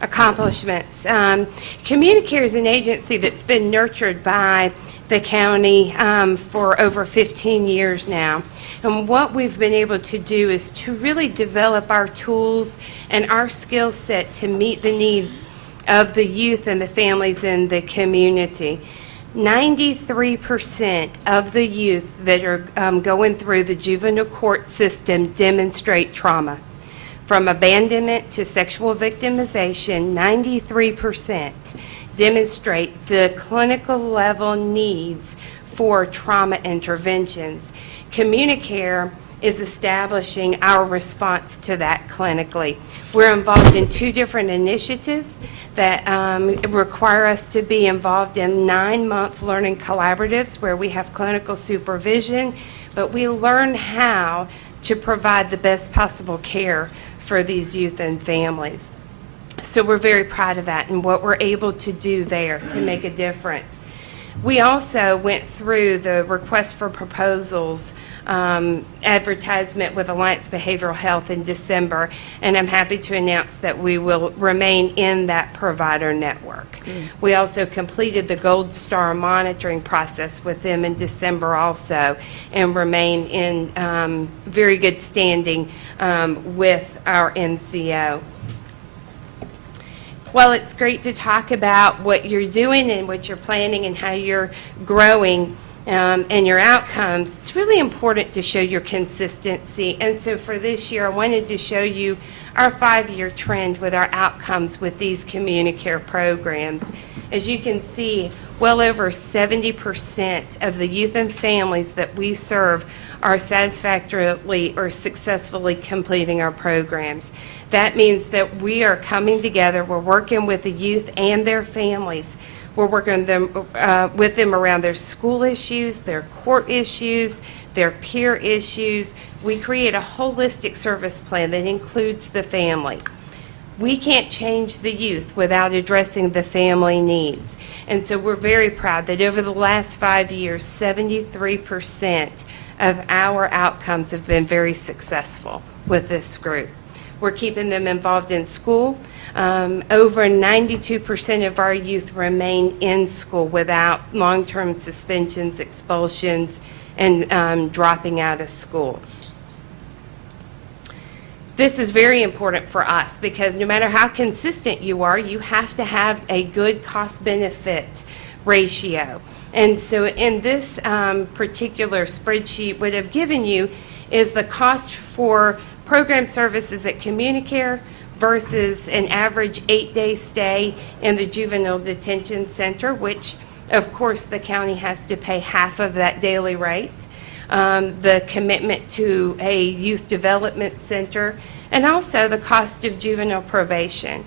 Accomplishments. Communicare is an agency that's been nurtured by the county for over 15 years now. And what we've been able to do is to really develop our tools and our skill set to meet the needs of the youth and the families in the community. 93% of the youth that are going through the juvenile court system demonstrate trauma. From abandonment to sexual victimization, 93% demonstrate the clinical level needs for trauma interventions. Communicare is establishing our response to that clinically. We're involved in 2 different initiatives that require us to be involved in 9-month learning collaboratives where we have clinical supervision, but we learn how to provide the best possible care for these youth and families. So we're very proud of that and what we're able to do there to make a difference. We also went through the request for proposals advertisement with Alliance Behavioral Health in December, and I'm happy to announce that we will remain in that provider network. We also completed the Gold Star monitoring process with them in December also, and remain in very good standing with our MCO. Well, it's great to talk about what you're doing and what you're planning and how you're growing and your outcomes. It's really important to show your consistency. And so for this year, I wanted to show you our 5-year trend with our outcomes with these CommuniCare programs. As you can see, well over 70% of the youth and families that we serve are satisfactorily or successfully completing our programs. That means that we are coming together, we're working with the youth and their families. We're working with them around their school issues, their court issues, their peer issues. We create a holistic service plan that includes the family. We can't change the youth without addressing the family needs. And so we're very proud that over the last 5 years, 73% of our outcomes have been very successful with this group. We're keeping them involved in school. Over 92% of our youth remain in school without long-term suspensions, expulsions, and dropping out of school. This is very important for us because no matter how consistent you are, you have to have a good cost-benefit ratio. And so in this particular spreadsheet, what I've given you is the cost for program services at CommuniCare versus an average 8-day stay in the juvenile detention center, which of course the county has to pay half of that daily rate. The commitment to a youth development center, and also the cost of juvenile probation.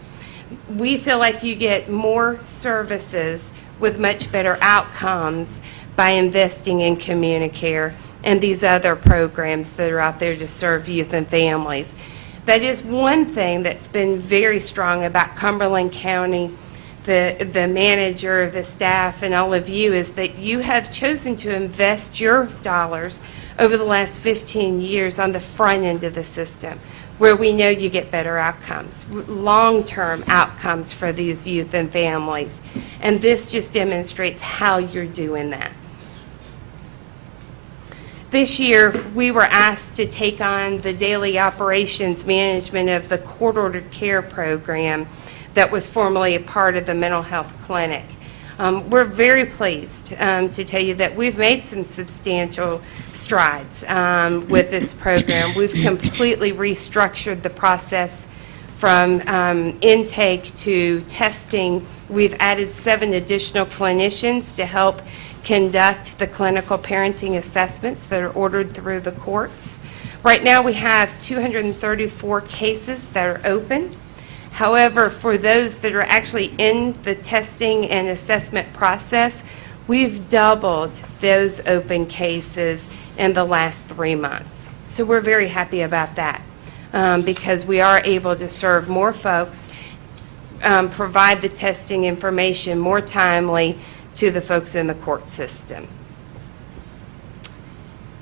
We feel like you get more services with much better outcomes by investing in CommuniCare and these other programs that are out there to serve youth and families. That is one thing that's been very strong about Cumberland County, the manager, the staff, and all of you, is that you have chosen to invest your dollars over the last 15 years on the front end of the system, where we know you get better outcomes, long-term outcomes for these youth and families. And this just demonstrates how you're doing that. This year, we were asked to take on the daily operations management of the court-ordered care program that was formerly a part of the mental health clinic. We're very pleased to tell you that we've made some substantial strides with this program. We've completely restructured the process from intake to testing. We've added 7 additional clinicians to help conduct the clinical parenting assessments that are ordered through the courts. Right now we have 234 cases that are open. However, for those that are actually in the testing and assessment process, we've doubled those open cases in the last 3 months. So we're very happy about that because we are able to serve more folks, provide the testing information more timely to the folks in the court system.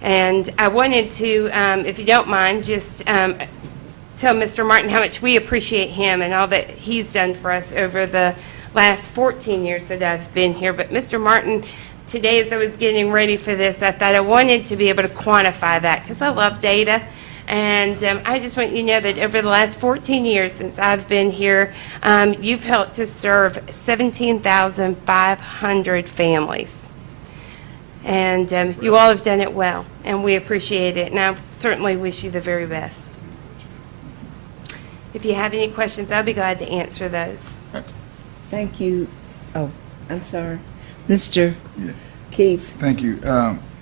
And I wanted to, if you don't mind, just tell Mr. Martin how much we appreciate him and all that he's done for us over the last 14 years that I've been here. But Mr. Martin, today as I was getting ready for this, I thought I wanted to be able to quantify that because I love data. And I just want you to know that over the last 14 years since I've been here, you've helped to serve 17,500 families. And you all have done it well, and we appreciate it. And I certainly wish you the very best. If you have any questions, I'll be glad to answer those. Thank you. Oh, I'm sorry. Mr. Keefe. Thank you.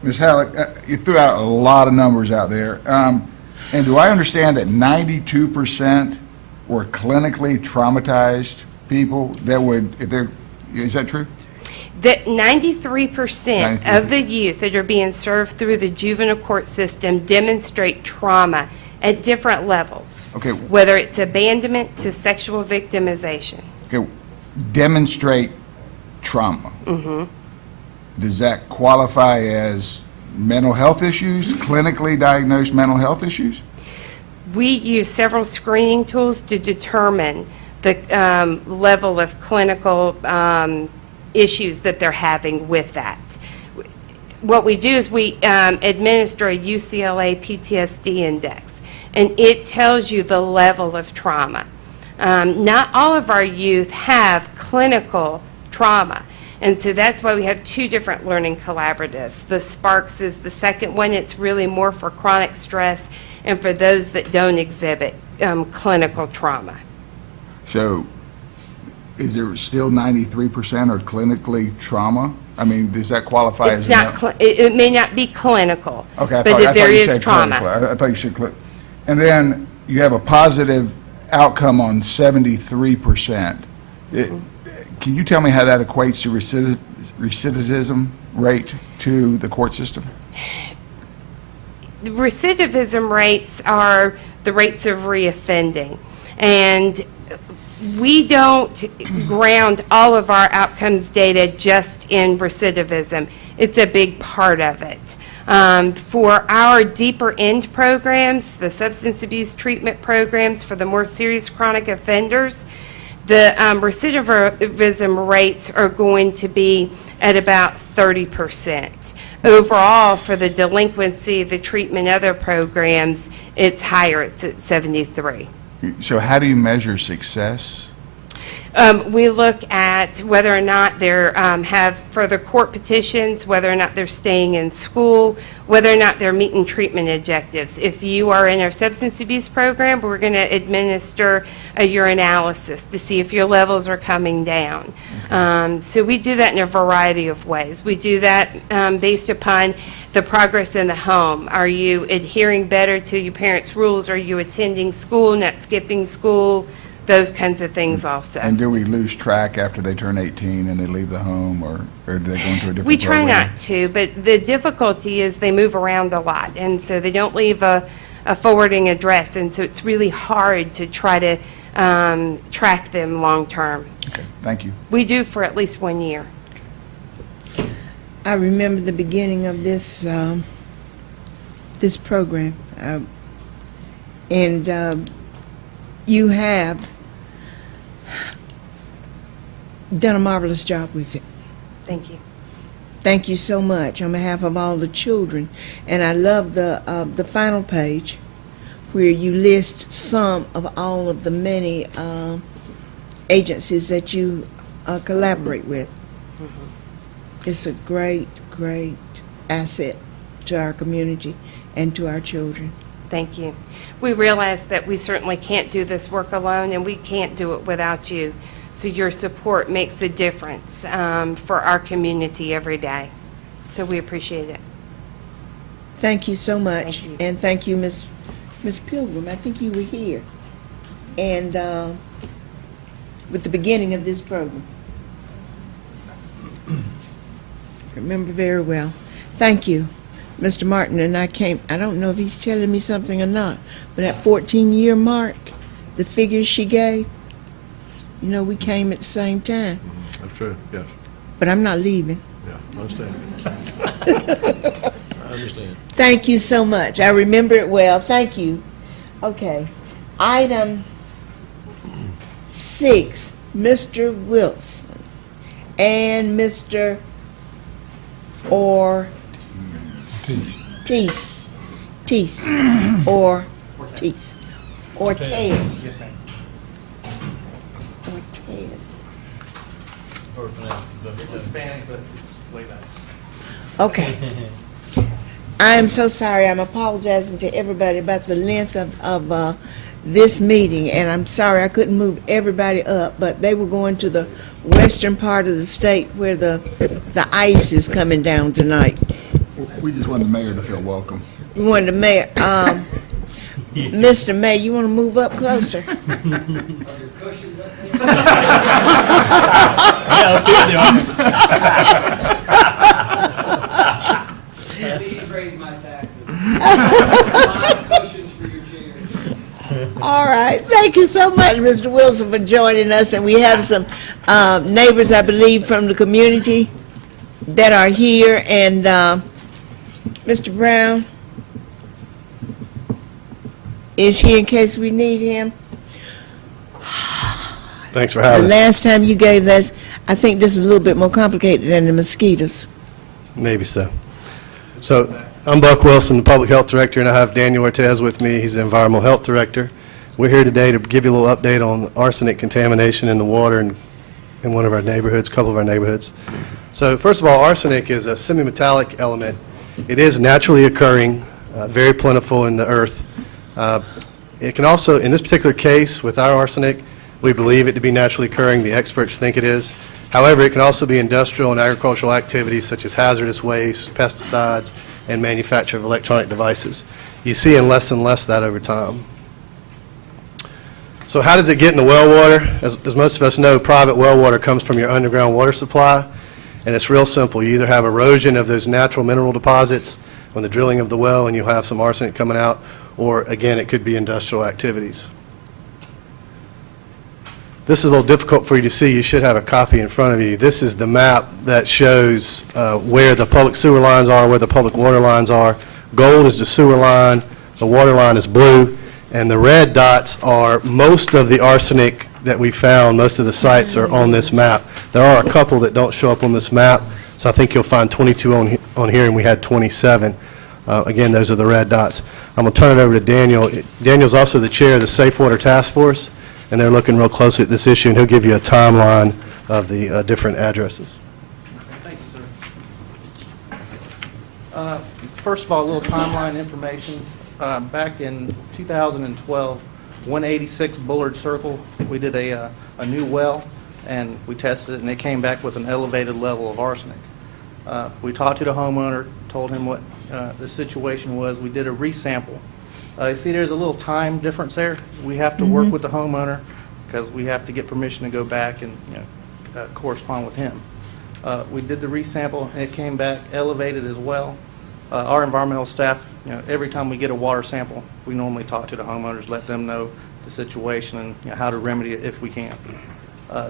Ms. Halleck, you threw out a lot of numbers out there. And do I understand that 92% were clinically traumatized people that would, if they're, is that true? That 93% of the youth that are being served through the juvenile court system demonstrate trauma at different levels. Okay. Whether it's abandonment to sexual victimization. Okay, demonstrate trauma. Mm-hmm. does that qualify as mental health issues, clinically diagnosed mental health issues? We use several screening tools to determine the level of clinical issues that they're having with that. What we do is we administer a UCLA PTSD index, and it tells you the level of trauma. Not all of our youth have clinical trauma, and so that's why we have two different learning collaboratives. The Sparks is the second one. It's really more for chronic stress and for those that don't exhibit clinical trauma. So is there still 93% are clinically trauma? I mean, does that qualify as? It's not, it may not be clinical, Okay, I but thought that there you is said trauma. clinical. I thought you said clinical. And then you have a positive outcome on 73%. Can you tell me how that equates to recidivism rate to the court system? The recidivism rates are the rates of reoffending. And we don't ground all of our outcomes data just in recidivism. It's a big part of it. For our deeper end programs, the substance abuse treatment programs for the more serious chronic offenders, the recidivism rates are going to be at about 30%. Overall, for the delinquency, the treatment, other programs, it's higher, it's at 73. So how do you measure success? We look at whether or not they have further court petitions, whether or not they're staying in school, whether or not they're meeting treatment objectives. If you are in our substance abuse program, we're going to administer a urinalysis to see if your levels are coming down. So we do that in a variety of ways. We do that based upon the progress in the home. Are you adhering better to your parents' rules? Are you attending school, not skipping school? Those kinds of things also. And do we lose track after they turn 18 and they leave the home, or do they go into a different program? We try not to, but the difficulty is they move around a lot, and so they don't leave a forwarding address, and so it's really hard to try to track them long-term. Okay, thank you. We do for at least 1 year. I remember the beginning of this, this program, and you have done a marvelous job with it. Thank you. Thank you so much on behalf of all the children. And I love the final page where you list some of all of the many agencies that you collaborate with. It's a great, great asset to our community and to our children. Thank you. We realize that we certainly can't do this work alone, and we can't do it without you. So your support makes a difference for our community every day. So we appreciate it. Thank you so much. Thank you. And thank you, Miss Pilgrim. I think you were here. And with the beginning of this program. Remember very well. Thank you, Mr. Martin. And I don't know if he's telling me something or not, but that 14-year mark, the figures she gave, you know, we came at the same time. That's true, yes. But I'm not leaving. Yeah, I understand. I understand. Thank you so much. I remember it well. Thank you. Okay. Item 6, Mr. Wilson and Mr. Ortiz. Ortiz. Ortez. It's Hispanic, but it's way back. Okay. I am so sorry. I'm apologizing to everybody about the length of this meeting, and I'm sorry I couldn't move everybody up, but they were going to the western part of the state where the ice is coming down tonight. We just want the mayor to feel welcome. We wanted the mayor, Mr. Mayor, you want to move up closer? Please raise my taxes. Five cushions for your chairs. All right. Thank you so much, Mr. Wilson, for joining us. And we have some neighbors, I believe, from the community. that are here, and Mr. Brown is here in case we need him. Thanks for The having us. last time you gave us, I think this is a little bit more complicated than the mosquitoes. Maybe so. So I'm Buck Wilson, the Public Health Director, and I have Daniel Ortez with me. He's the Environmental Health Director. We're here today to give you a little update on arsenic contamination in the water in one of our neighborhoods, a couple of our neighborhoods. So first of all, arsenic is a semi-metallic element. It is naturally occurring, very plentiful in the earth. It can also, in this particular case with our arsenic, we believe it to be naturally occurring. The experts think it is. However, it can also be industrial and agricultural activities such as hazardous waste, pesticides, and manufacture of electronic devices. You see in less and less that over time. So how does it get in the well water? As most of us know, private well water comes from your underground water supply, and it's real simple. You either have erosion of those natural mineral deposits on the drilling of the well, and you'll have some arsenic coming out, or again, it could be industrial activities. This is a little difficult for you to see. You should have a copy in front of you. This is the map that shows where the public sewer lines are, where the public water lines are. Gold is the sewer line, the water line is blue, and the red dots are most of the arsenic that we found. Most of the sites are on this map. There are a couple that don't show up on this map, so I think you'll find 22 on here, and we had 27. Again, those are the red dots. I'm going to turn it over to Daniel. Daniel's also the chair of the Safe Water Task Force, and they're looking real closely at this issue, and he'll give you a timeline of the different addresses. Thank you, sir. First of all, a little timeline information. Back in 2012, 186 Bullard Circle, we did a new well, and we tested it, and it came back with an elevated level of arsenic. We talked to the homeowner, told him what the situation was. We did a resample. You see there's a little time difference there. We have to work with the homeowner because we have to get permission to go back and correspond with him. We did the resample, and it came back elevated as well. Our environmental staff, every time we get a water sample, we normally talk to the homeowners, let them know the situation and how to remedy it if we can.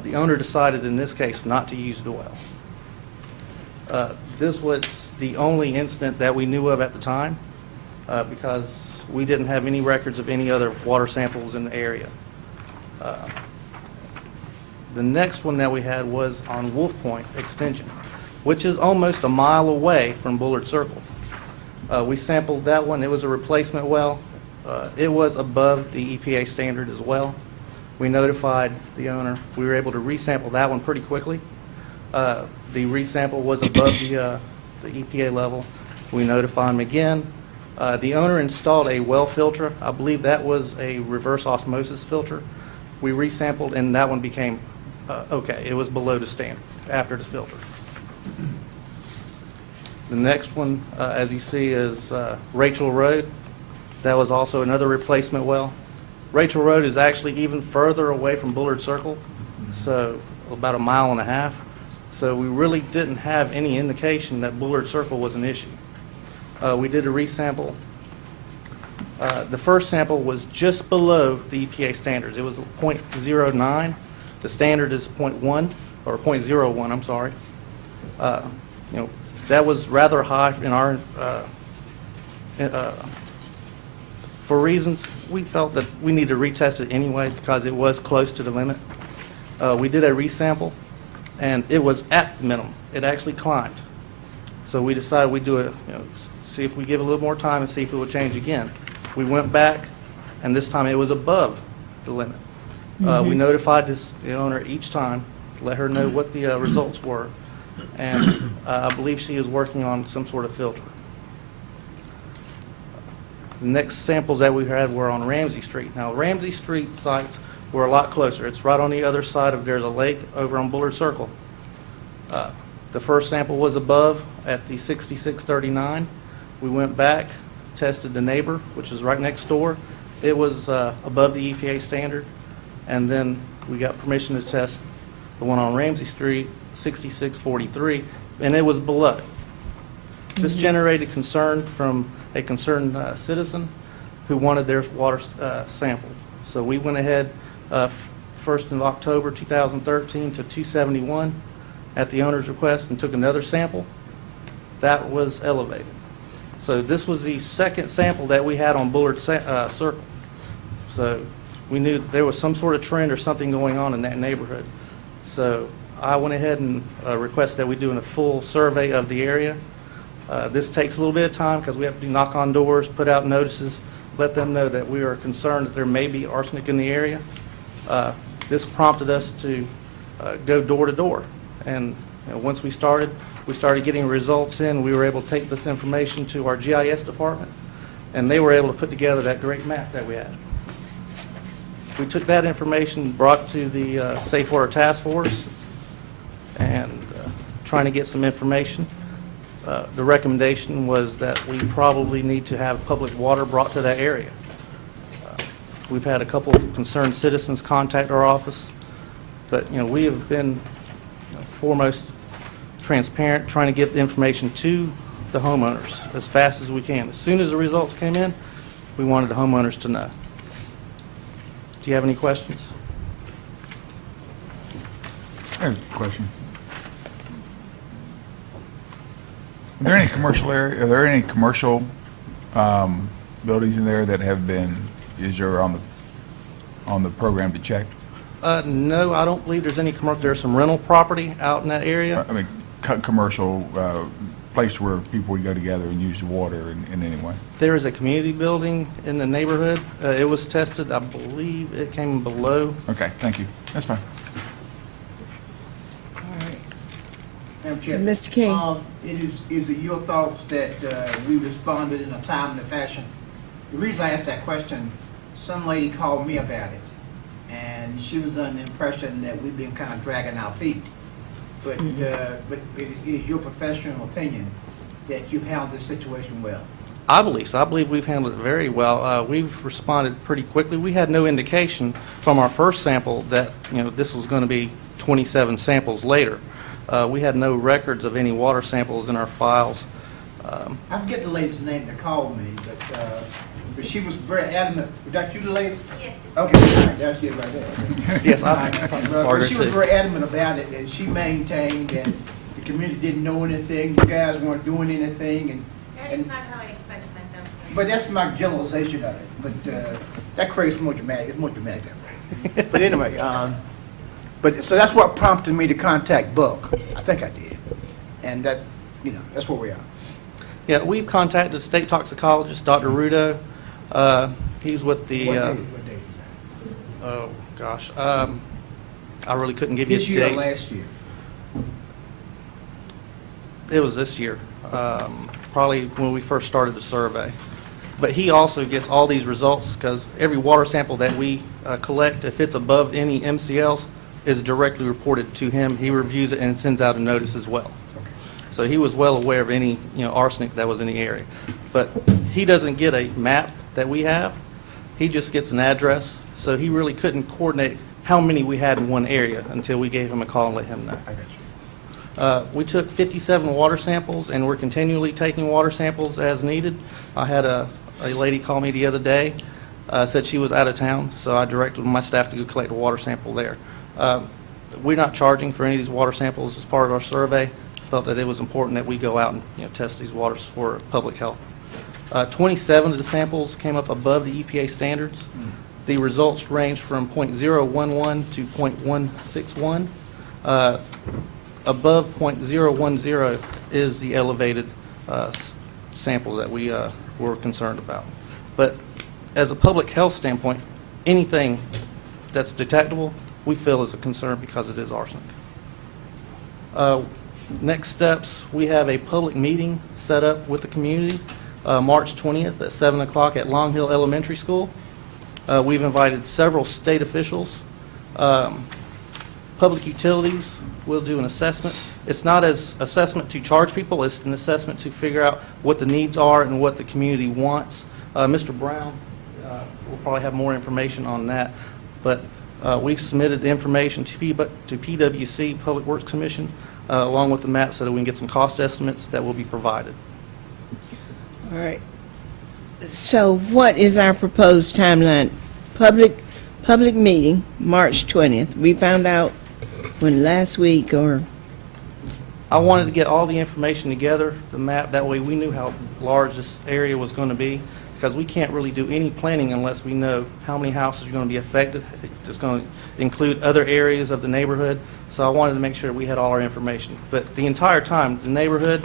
The owner decided in this case not to use the well. This was the only incident that we knew of at the time because we didn't have any records of any other water samples in the area. The next one that we had was on Wolf Point Extension, which is almost a mile away from Bullard Circle. We sampled that one. It was a replacement well. It was above the EPA standard as well. We notified the owner. We were able to resample that one pretty quickly. The resample was above the EPA level. We notified him again. The owner installed a well filter. I believe that was a reverse osmosis filter. We resampled, and that one became okay. It was below the standard after the filter. The next one, as you see, is Rachel Road. That was also another replacement well. Rachel Road is actually even further away from Bullard Circle, so about 1.5 miles. So we really didn't have any indication that Bullard Circle was an issue. We did a resample. The first sample was just below the EPA standards. It was 0.09. The standard is 0.1, or 0.01, I'm sorry. That was rather high in our, for reasons, we felt that we needed to retest it anyway because it was close to the limit. We did a resample, and it was at the minimum. It actually climbed. So we decided we'd do it, see if we give it a little more time and see if it would change again. We went back, and this time it was above the limit. We notified the owner each time, let her know what the results were, and I believe she is working on some sort of filter. The next samples that we had were on Ramsey Street. Now, Ramsey Street sites were a lot closer. It's right on the other side of, there's a lake over on Bullard Circle. The first sample was above at the 6639. We went back, tested the neighbor, which is right next door. It was above the EPA standard. And then we got permission to test the one on Ramsey Street, 6643, and it was below. This generated concern from a concerned citizen who wanted their water sampled. So we went ahead first in October 2013 to 271, at the owner's request and took another sample, that was elevated. So this was the second sample that we had on Bullard Circle. So we knew that there was some sort of trend or something going on in that neighborhood. So I went ahead and requested that we do a full survey of the area. This takes a little bit of time because we have to knock on doors, put out notices, let them know that we are concerned that there may be arsenic in the area. This prompted us to go door to door. And once we started getting results in. We were able to take this information to our GIS department, and they were able to put together that great map that we had. We took that information, brought it to the Safe Water Task Force, and trying to get some information. The recommendation was that we probably need to have public water brought to that area. We've had a couple of concerned citizens contact our office, but we have been foremost transparent, trying to get the information to the homeowners as fast as we can. As soon as the results came in, we wanted the homeowners to know. Do you have any questions? I have a question. Are there any commercial buildings in there that have been, on the program to check? No, I don't believe there's any commercial. There's some rental property out in that area. I mean, commercial place where people would go together and use the water in any way? There is a community building in the neighborhood. It was tested. I believe it came below. Okay, thank you. That's fine. Madam Chair. Mr. King. Is it your thoughts that we responded in a timely fashion? The reason I asked that question, some lady called me about it, and she was under the impression that we've been kind of dragging our feet. But it is your professional opinion that you've handled this situation well. I believe so. I believe we've handled it very well. We've responded pretty quickly. We had no indication from our first sample that this was going to be 27 samples later. We had no records of any water samples in our files. I forget the lady's name that called me, but she was very adamant. Was that you, the lady? Yes. Okay, all right, that's it right there. Yes, But she was very adamant about it, and she maintained that the community didn't know anything, you guys weren't doing anything, That is not how I expressed myself, sir. but that's my generalization of it. But that creates more dramatic. It's more dramatic that way. But anyway, so that's what prompted me to contact Buck. I think I did, and that's where we are. Yeah, we've contacted state toxicologist, Dr. Rudo. He's with the... What day? Oh, gosh. I really couldn't give you a date. This year or last year? It was this year, probably when we first started the survey. But he also gets all these results because every water sample that we collect, if it's above any MCLs, is directly reported to him. He reviews it and sends out a notice as well. Okay. So he was well aware of any arsenic that was in the area. But he doesn't get a map that we have. He just gets an address. So he really couldn't coordinate how many we had in one area until we gave him a call and let him know. I got you. We took 57 water samples, and we're continually taking water samples as needed. I had a lady call me the other day, said she was out of town, so I directed my staff to go collect a water sample there. We're not charging for any of these water samples as part of our survey. Felt that it was important that we go out and test these waters for public health. 27 of the samples came up above the EPA standards. The results range from .011 to .161. Above .010 is the elevated sample that we were concerned about. But as a public health standpoint, anything that's detectable, we feel is a concern because it is arsenic. Next steps, we have a public meeting set up with the community, March 20th at 7 o'clock at Long Hill Elementary School. We've invited several state officials. Public utilities will do an assessment. It's not as assessment to charge people, it's an assessment to figure out what the needs are and what the community wants. Mr. Brown will probably have more information on that, but we've submitted the information to PWC, Public Works Commission, along with the map so that we can get some cost estimates that will be provided. All right. So what is our proposed timeline? Public meeting, March 20th. We found out when last week or I wanted to get all the information together, the map, that way we knew how large this area was going to be, because we can't really do any planning unless we know how many houses are going to be affected. It's going to include other areas of the neighborhood, so I wanted to make sure we had all our information. But the entire time, the neighborhood,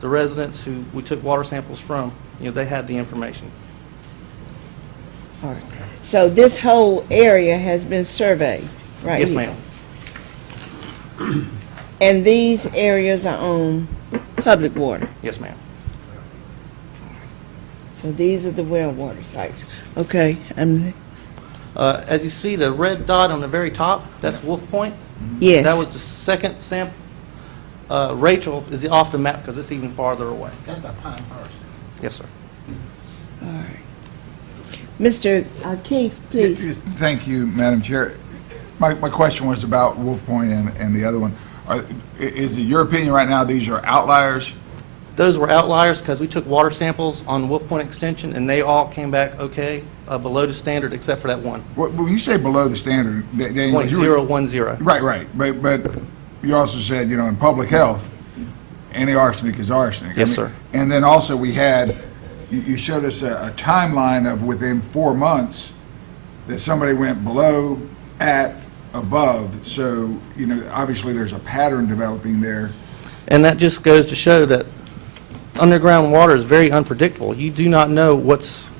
the residents who we took water samples from, they had the information. All right. So this whole area has been surveyed, right? Yes, here? ma'am. And these areas are on public water. Yes, ma'am. So these are the well water sites. Okay, As you see, the red dot on the very top, that's Wolf Point. yes. That was the second sample. Rachel is off the map because it's even farther away. That's by Pine Forest. Yes, sir. All right. Mr. Keith, please. Thank you, Madam Chair. My question was about Wolf Point and the other one. Is it your opinion right now these are outliers? Those were outliers because we took water samples on Wolf Point Extension, and they all came back okay, below the standard except for that one. When you say below the standard, Daniel, you were- .010. Right. But you also said, in public health, any arsenic is arsenic. Yes, sir. And then also we had, you showed us a timeline of within 4 months that somebody went below, at, above. So, obviously there's a pattern developing there. And that just goes to show that underground water is very unpredictable. You do not know what's,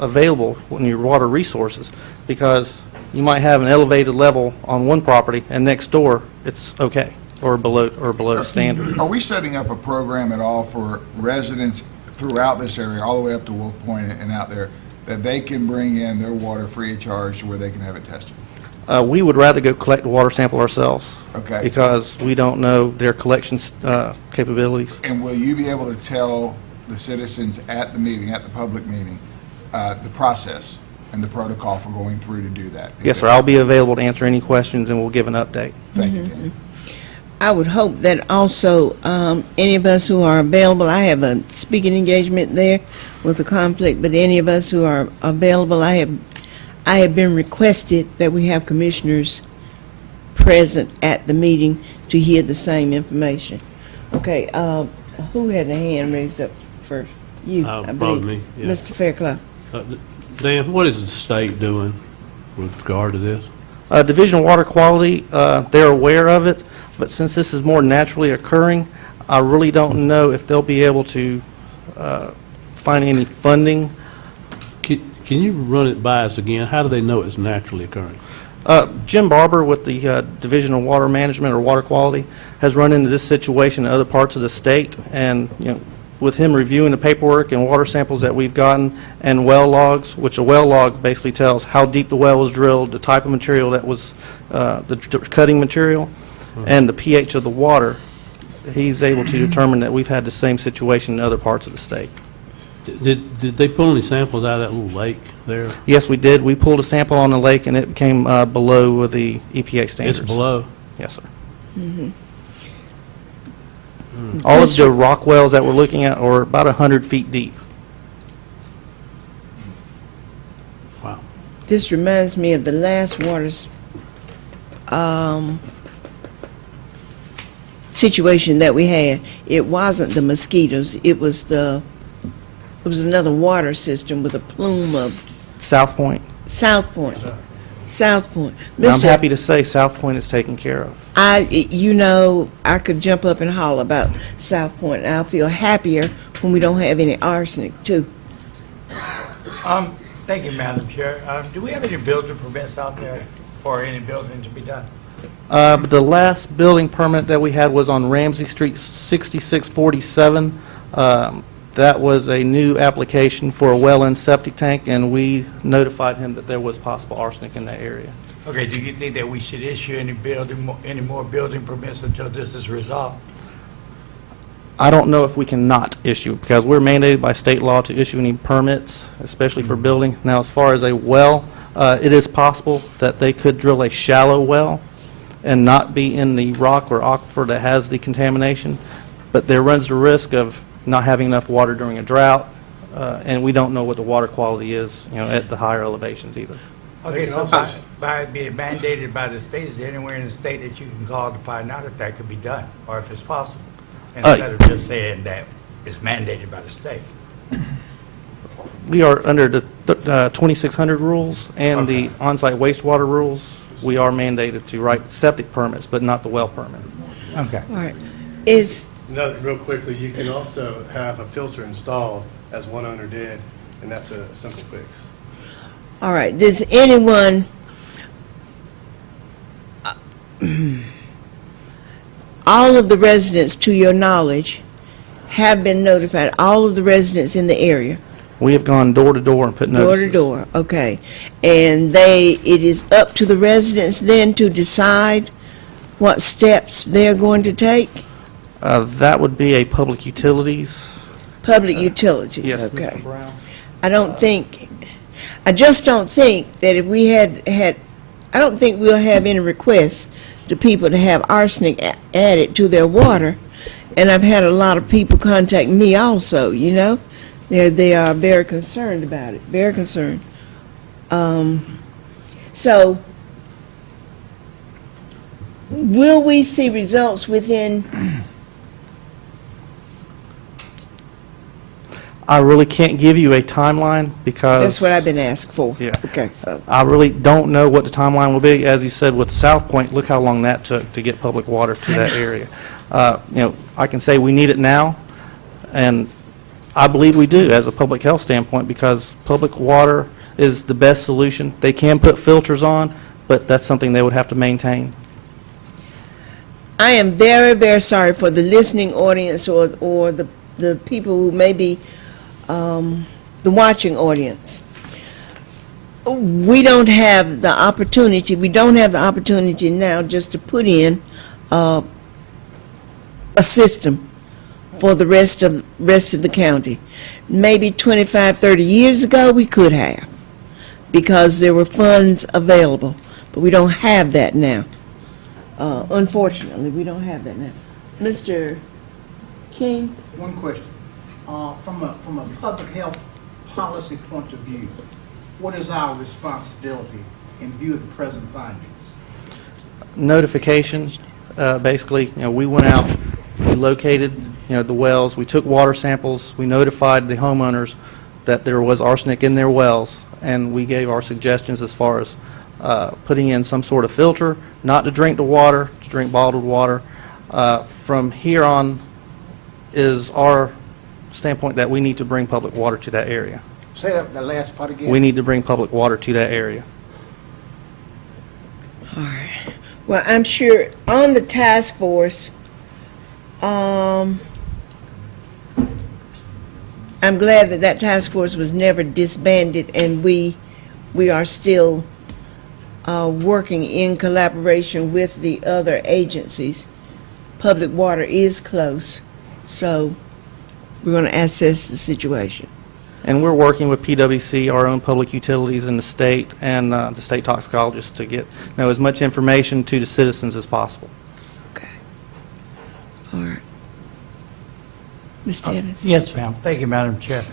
available in your water resources, because you might have an elevated level on one property and next door it's okay or below standard. Are we setting up a program at all for residents throughout this area, all the way up to Wolf Point and out there, that they can bring in their water free of charge to where they can have it tested? We would rather go collect the water sample ourselves. Okay. Because we don't know their collection capabilities. And will you be able to tell the citizens at the meeting, at the public meeting, the process and the protocol for going through to do that? Yes, sir. I'll be available to answer any questions, and we'll give an update. Thank you, Dan. I would hope that also any of us who are available, I have a speaking engagement there with a conflict, but any of us who are available, I have been requested that we have commissioners present at the meeting to hear the same information. Okay, who had a hand raised up first? You, I believe. Probably me, yeah. Mr. Fairclough. Dan, what is the state doing with regard to this? Division of Water Quality, they're aware of it, but since this is more naturally occurring, I really don't know if they'll be able to find any funding. Can you run it by us again? How do they know it's naturally occurring? Jim Barber with the Division of Water Management or Water Quality has run into this situation in other parts of the state, and with him reviewing the paperwork and water samples that we've gotten and well logs, which a well log basically tells how deep the well was drilled, the type of material that was the cutting material, and the pH of the water, he's able to determine that we've had the same situation in other parts of the state. Did they pull any samples out of that little lake there? Yes, we did. We pulled a sample on the lake, and it came below the EPA standards. It's below? Yes, sir. Mm-hmm. All of the rock wells that we're looking at are about 100 feet deep. Wow. This reminds me of the last waters situation that we had. It wasn't the mosquitoes. It was another water system with a plume of South Point. South Point. South Point. And I'm happy to say South Point is taken care of. I could jump up and holler about South Point, and I'll feel happier when we don't have any arsenic, too. Thank you, Madam Chair. Do we have any building permits out there for any building to be done? But the last building permit that we had was on Ramsey Street, 6647. That was a new application for a well-end septic tank, and we notified him that there was possible arsenic in that area. Okay, do you think that we should issue any more building permits until this is resolved? I don't know if we can not issue, because we're mandated by state law to issue any permits, especially for building. Now, as far as a well, it is possible that they could drill a shallow well and not be in the rock or aquifer that has the contamination, but there runs the risk of not having enough water during a drought, and we don't know what the water quality is, at the higher elevations either. Okay, so by being mandated by the state, is there anywhere in the state that you can call to find out if that could be done, or if it's possible? instead of just saying that it's mandated by the state. We are under the 2600 rules and the on-site wastewater rules. We are mandated to write septic permits, but not the well permit. Okay. All right. Is, Real quickly, you can also have a filter installed, as one owner did, and that's a simple fix. all right, does anyone, all of the residents, to your knowledge, have been notified, all of the residents in the area? We have gone door to door and put Door notices. to door, okay. And it is up to the residents then to decide what steps they're going to take? That would be a public utilities. Public utilities, Yes, okay. Mr. Brown. I just don't think that if we had, I don't think we'll have any requests to people to have arsenic added to their water. And I've had a lot of people contact me also, you know? They are very concerned about it, very concerned. So, will we see results within, I really can't give you a timeline because... that's what I've been asked for? Yeah. Okay, so, I really don't know what the timeline will be. As you said, with South Point, look how long that took to get public water to that area. I can say we need it now, and I believe we do as a public health standpoint because public water is the best solution. They can put filters on, but that's something they would have to maintain. I am very, very sorry for the listening audience or the people who may be the watching audience. We don't have the opportunity now just to put in a system for the rest of the county. Maybe 25, 30 years ago, we could have, because there were funds available, but we don't have that now. Unfortunately, we don't have that now. Mr. King? One question. From a public health policy point of view, what is our responsibility in view of the present findings? Notification, basically, we went out, we located, the wells, we took water samples, we notified the homeowners that there was arsenic in their wells, and we gave our suggestions as far as putting in some sort of filter, not to drink the water, to drink bottled water. From here on is our standpoint that we need to bring public water to that area. Say that the last part again. We need to bring public water to that area. All right. Well, I'm sure on the task force, I'm glad that task force was never disbanded, and we are still working in collaboration with the other agencies. Public water is close, so we're going to assess the situation. And we're working with PwC, our own public utilities in the state, and the state toxicologist to get as much information to the citizens as possible. Okay. All right. Mr. Evans? Yes, ma'am. Thank you, Madam Chair.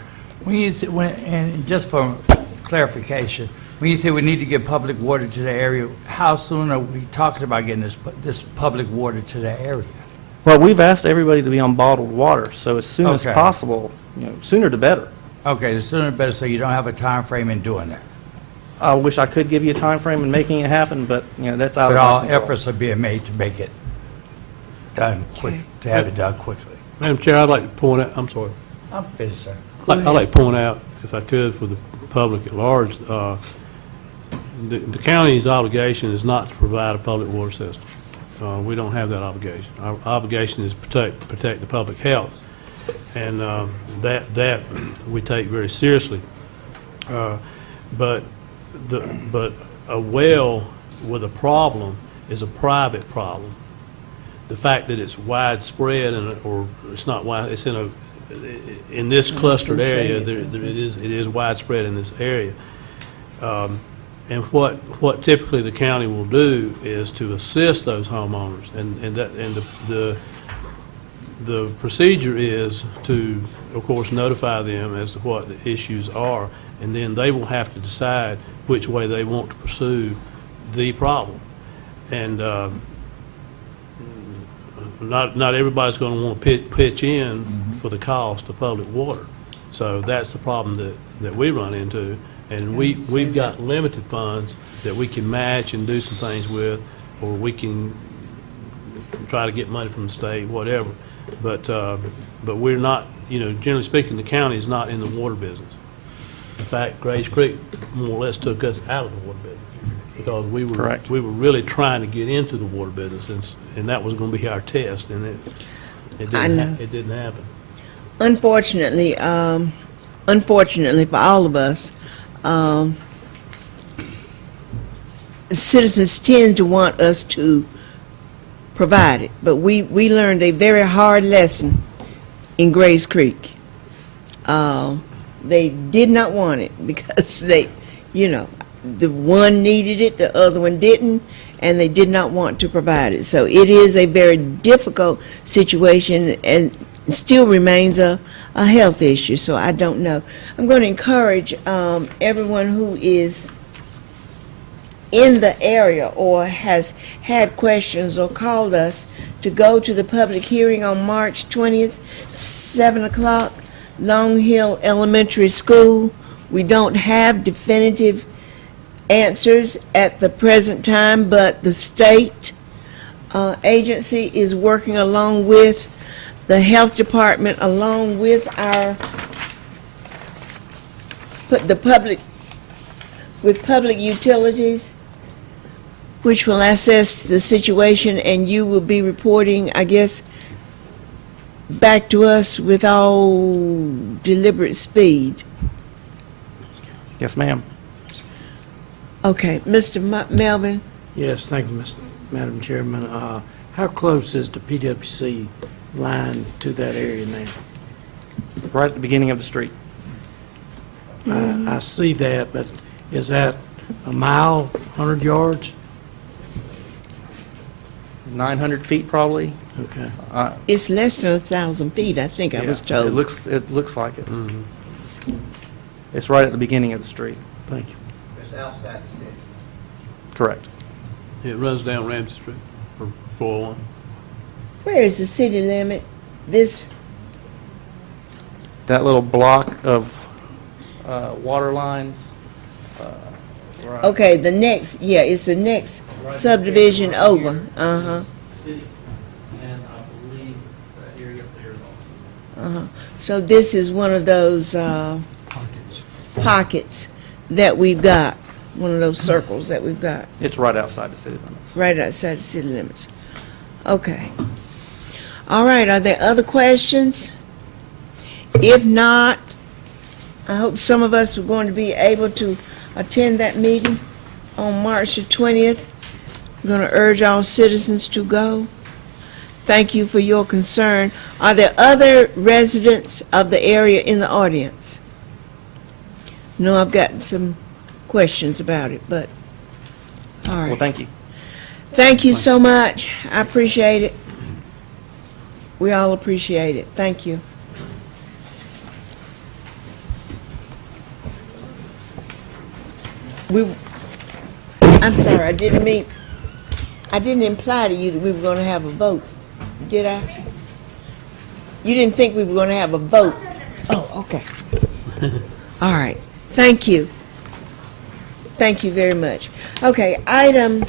And just for clarification, when you say we need to get public water to the area, how soon are we talking about getting this public water to the area? Well, we've asked everybody to be on bottled water, so as soon as Okay. possible, sooner the better. Okay, the sooner the better, so you don't have a time frame in doing that. I wish I could give you a time frame in making it happen, but, that's out But of my all control. efforts are being made to make it done quick, to have it done quickly. Madam Chair, I'd like to point out, I'm sorry. I'm finished, sir. I'd like to point out, if I could, for the public at large, the county's obligation is not to provide a public water system. We don't have that obligation. Our obligation is protect the public health, and that we take very seriously. But a well with a problem is a private problem. The fact that it's widespread or it's not wide, it's in this clustered area. It is widespread in this area. And what typically the county will do is to assist those homeowners, and the procedure is to, of course, notify them as to what the issues are, and then they will have to decide which way they want to pursue the problem. And not everybody's going to want to pitch in for the cost of public water. So that's the problem that we run into. And we've got limited funds that we can match and do some things with, or we can try to get money from the state, whatever. But we're not, generally speaking, the county is not in the water business. In fact, Grays Creek more or less took us out of the water business because we were really trying to get into the water business, and that was going to be our test, and it didn't happen. Unfortunately, for all of us, citizens tend to want us to provide it, but we learned a very hard lesson in Grays Creek. They did not want it because the one needed it, the other one didn't, and they did not want to provide it. So it is a very difficult situation and still remains a health issue, so I don't know. I'm going to encourage everyone who is in the area or has had questions or called us to go to the public hearing on March 20th, 7 o'clock, Long Hill Elementary School. We don't have definitive answers at the present time, but the state agency is working along with the health department, along with public utilities, which will assess the situation, and you will be reporting, I guess, back to us with all deliberate speed. Yes, ma'am. Okay, Mr. Melvin? Yes, thank you, Madam Chairman. How close is the PWC line to that area now? Right at the beginning of the street. I see that, but is that a mile, 100 yards? 900 feet probably. Okay. It's less than 1,000 feet, I think I was told. It looks like it. It's right at the beginning of the street. Thank you. It's outside the city. Correct. It runs down Ramsey Street for 401. Where is the city limit? That little block of water lines. Right. Okay, it's the next subdivision over. City, and I believe that area up there is also. So this is one of those pockets that we've got, one of those circles that we've got, It's right outside the city limits. right outside the city limits. Okay. All right, are there other questions? If not, I hope some of us are going to be able to attend that meeting on March the 20th. I'm going to urge all citizens to go. Thank you for your concern. Are there other residents of the area in the audience? No, I've got some questions about it, but, all right. Well, thank you. Thank you so much. I appreciate it. We all appreciate it. Thank you. I'm sorry, I didn't imply to you that we were going to have a vote, did I? You didn't think we were going to have a vote? Oh, okay. All right. Thank you. Thank you very much. Okay, item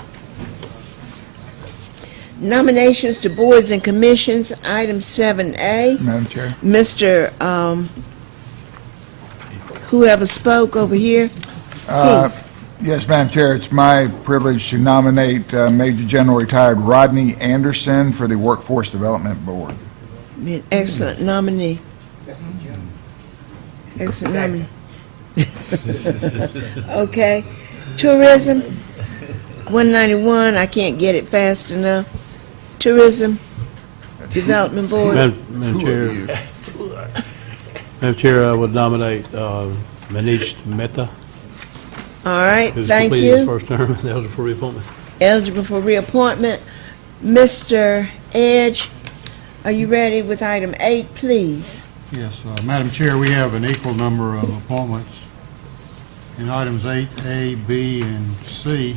nominations to boards and commissions, item 7A. Madam Chair. Mr. Whoever spoke over here. Keith. Yes, Madam Chair, it's my privilege to nominate Major General Retired Rodney Anderson for the Workforce Development Board. Excellent nominee. Excellent nominee. Okay. Tourism, 191, I can't get it fast enough. Tourism Development Board. Madam Chair, I would nominate Manish Mehta. All right, Who's thank completed his you. first term, eligible for reappointment. Eligible for reappointment. Mr. Edge, are you ready with item 8, please? Yes, Madam Chair, we have an equal number of appointments in items 8A, B, and C.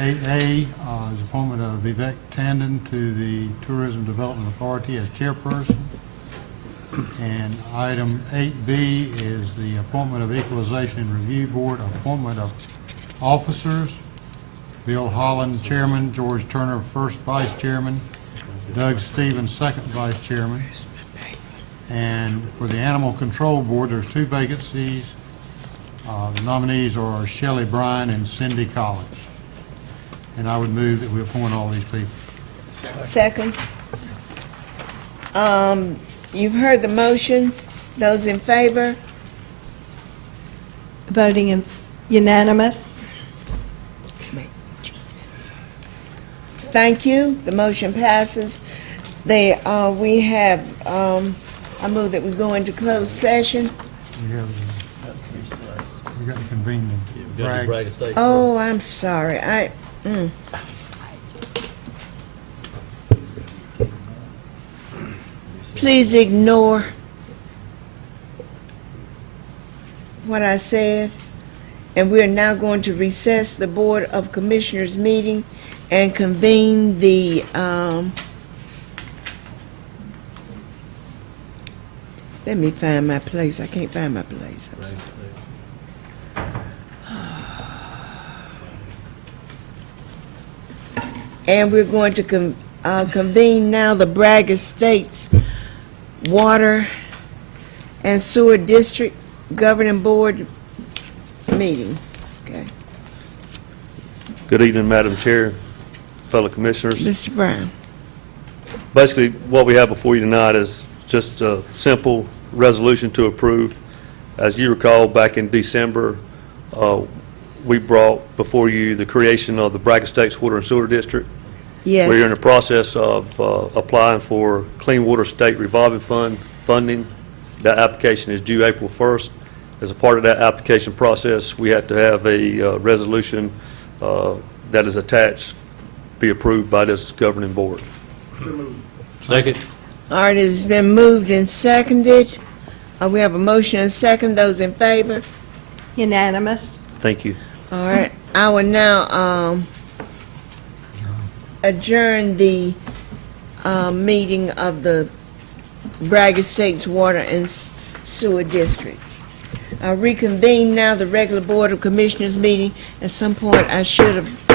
8A is appointment of Vivek Tandon to the Tourism Development Authority as chairperson. And item 8B is the appointment of Equalization and Review Board, appointment of officers. Bill Holland, chairman, George Turner, first vice chairman, Doug Stevens, second vice chairman. And for the Animal Control Board, there's 2 vacancies. The nominees are Shelley Bryan and Cindy Collins. And I would move that we appoint all these people. Second. You've heard the motion. Those in favor? Voting unanimous. Thank you. The motion passes. We have, I move that we go into closed session. We got to convene the Bragg. Oh, I'm sorry. Please ignore what I said. And we are now going to recess the Board of Commissioners meeting and convene the, let me find my place. I can't find my place. I'm sorry. And we're going to convene now the Bragg Estates Water and Sewer District Governing Board meeting. Okay. Good evening, Madam Chair, fellow commissioners. Mr. Brown. Basically, what we have before you tonight is just a simple resolution to approve. As you recall, back in December, we brought before you the creation of the Bragg Estates Water and Sewer District. Yes. We're in the process of applying for Clean Water State Revolving Fund funding. That application is due April 1st. As a part of that application process, we have to have a resolution that is attached, be approved by this governing board. Second. All right, it's been moved and seconded. We have a motion and second. Those in favor? Unanimous. Thank you. All right, I will now adjourn the meeting of the Bragg Estates Water and Sewer District. I reconvene now the regular Board of Commissioners meeting. At some point, I should have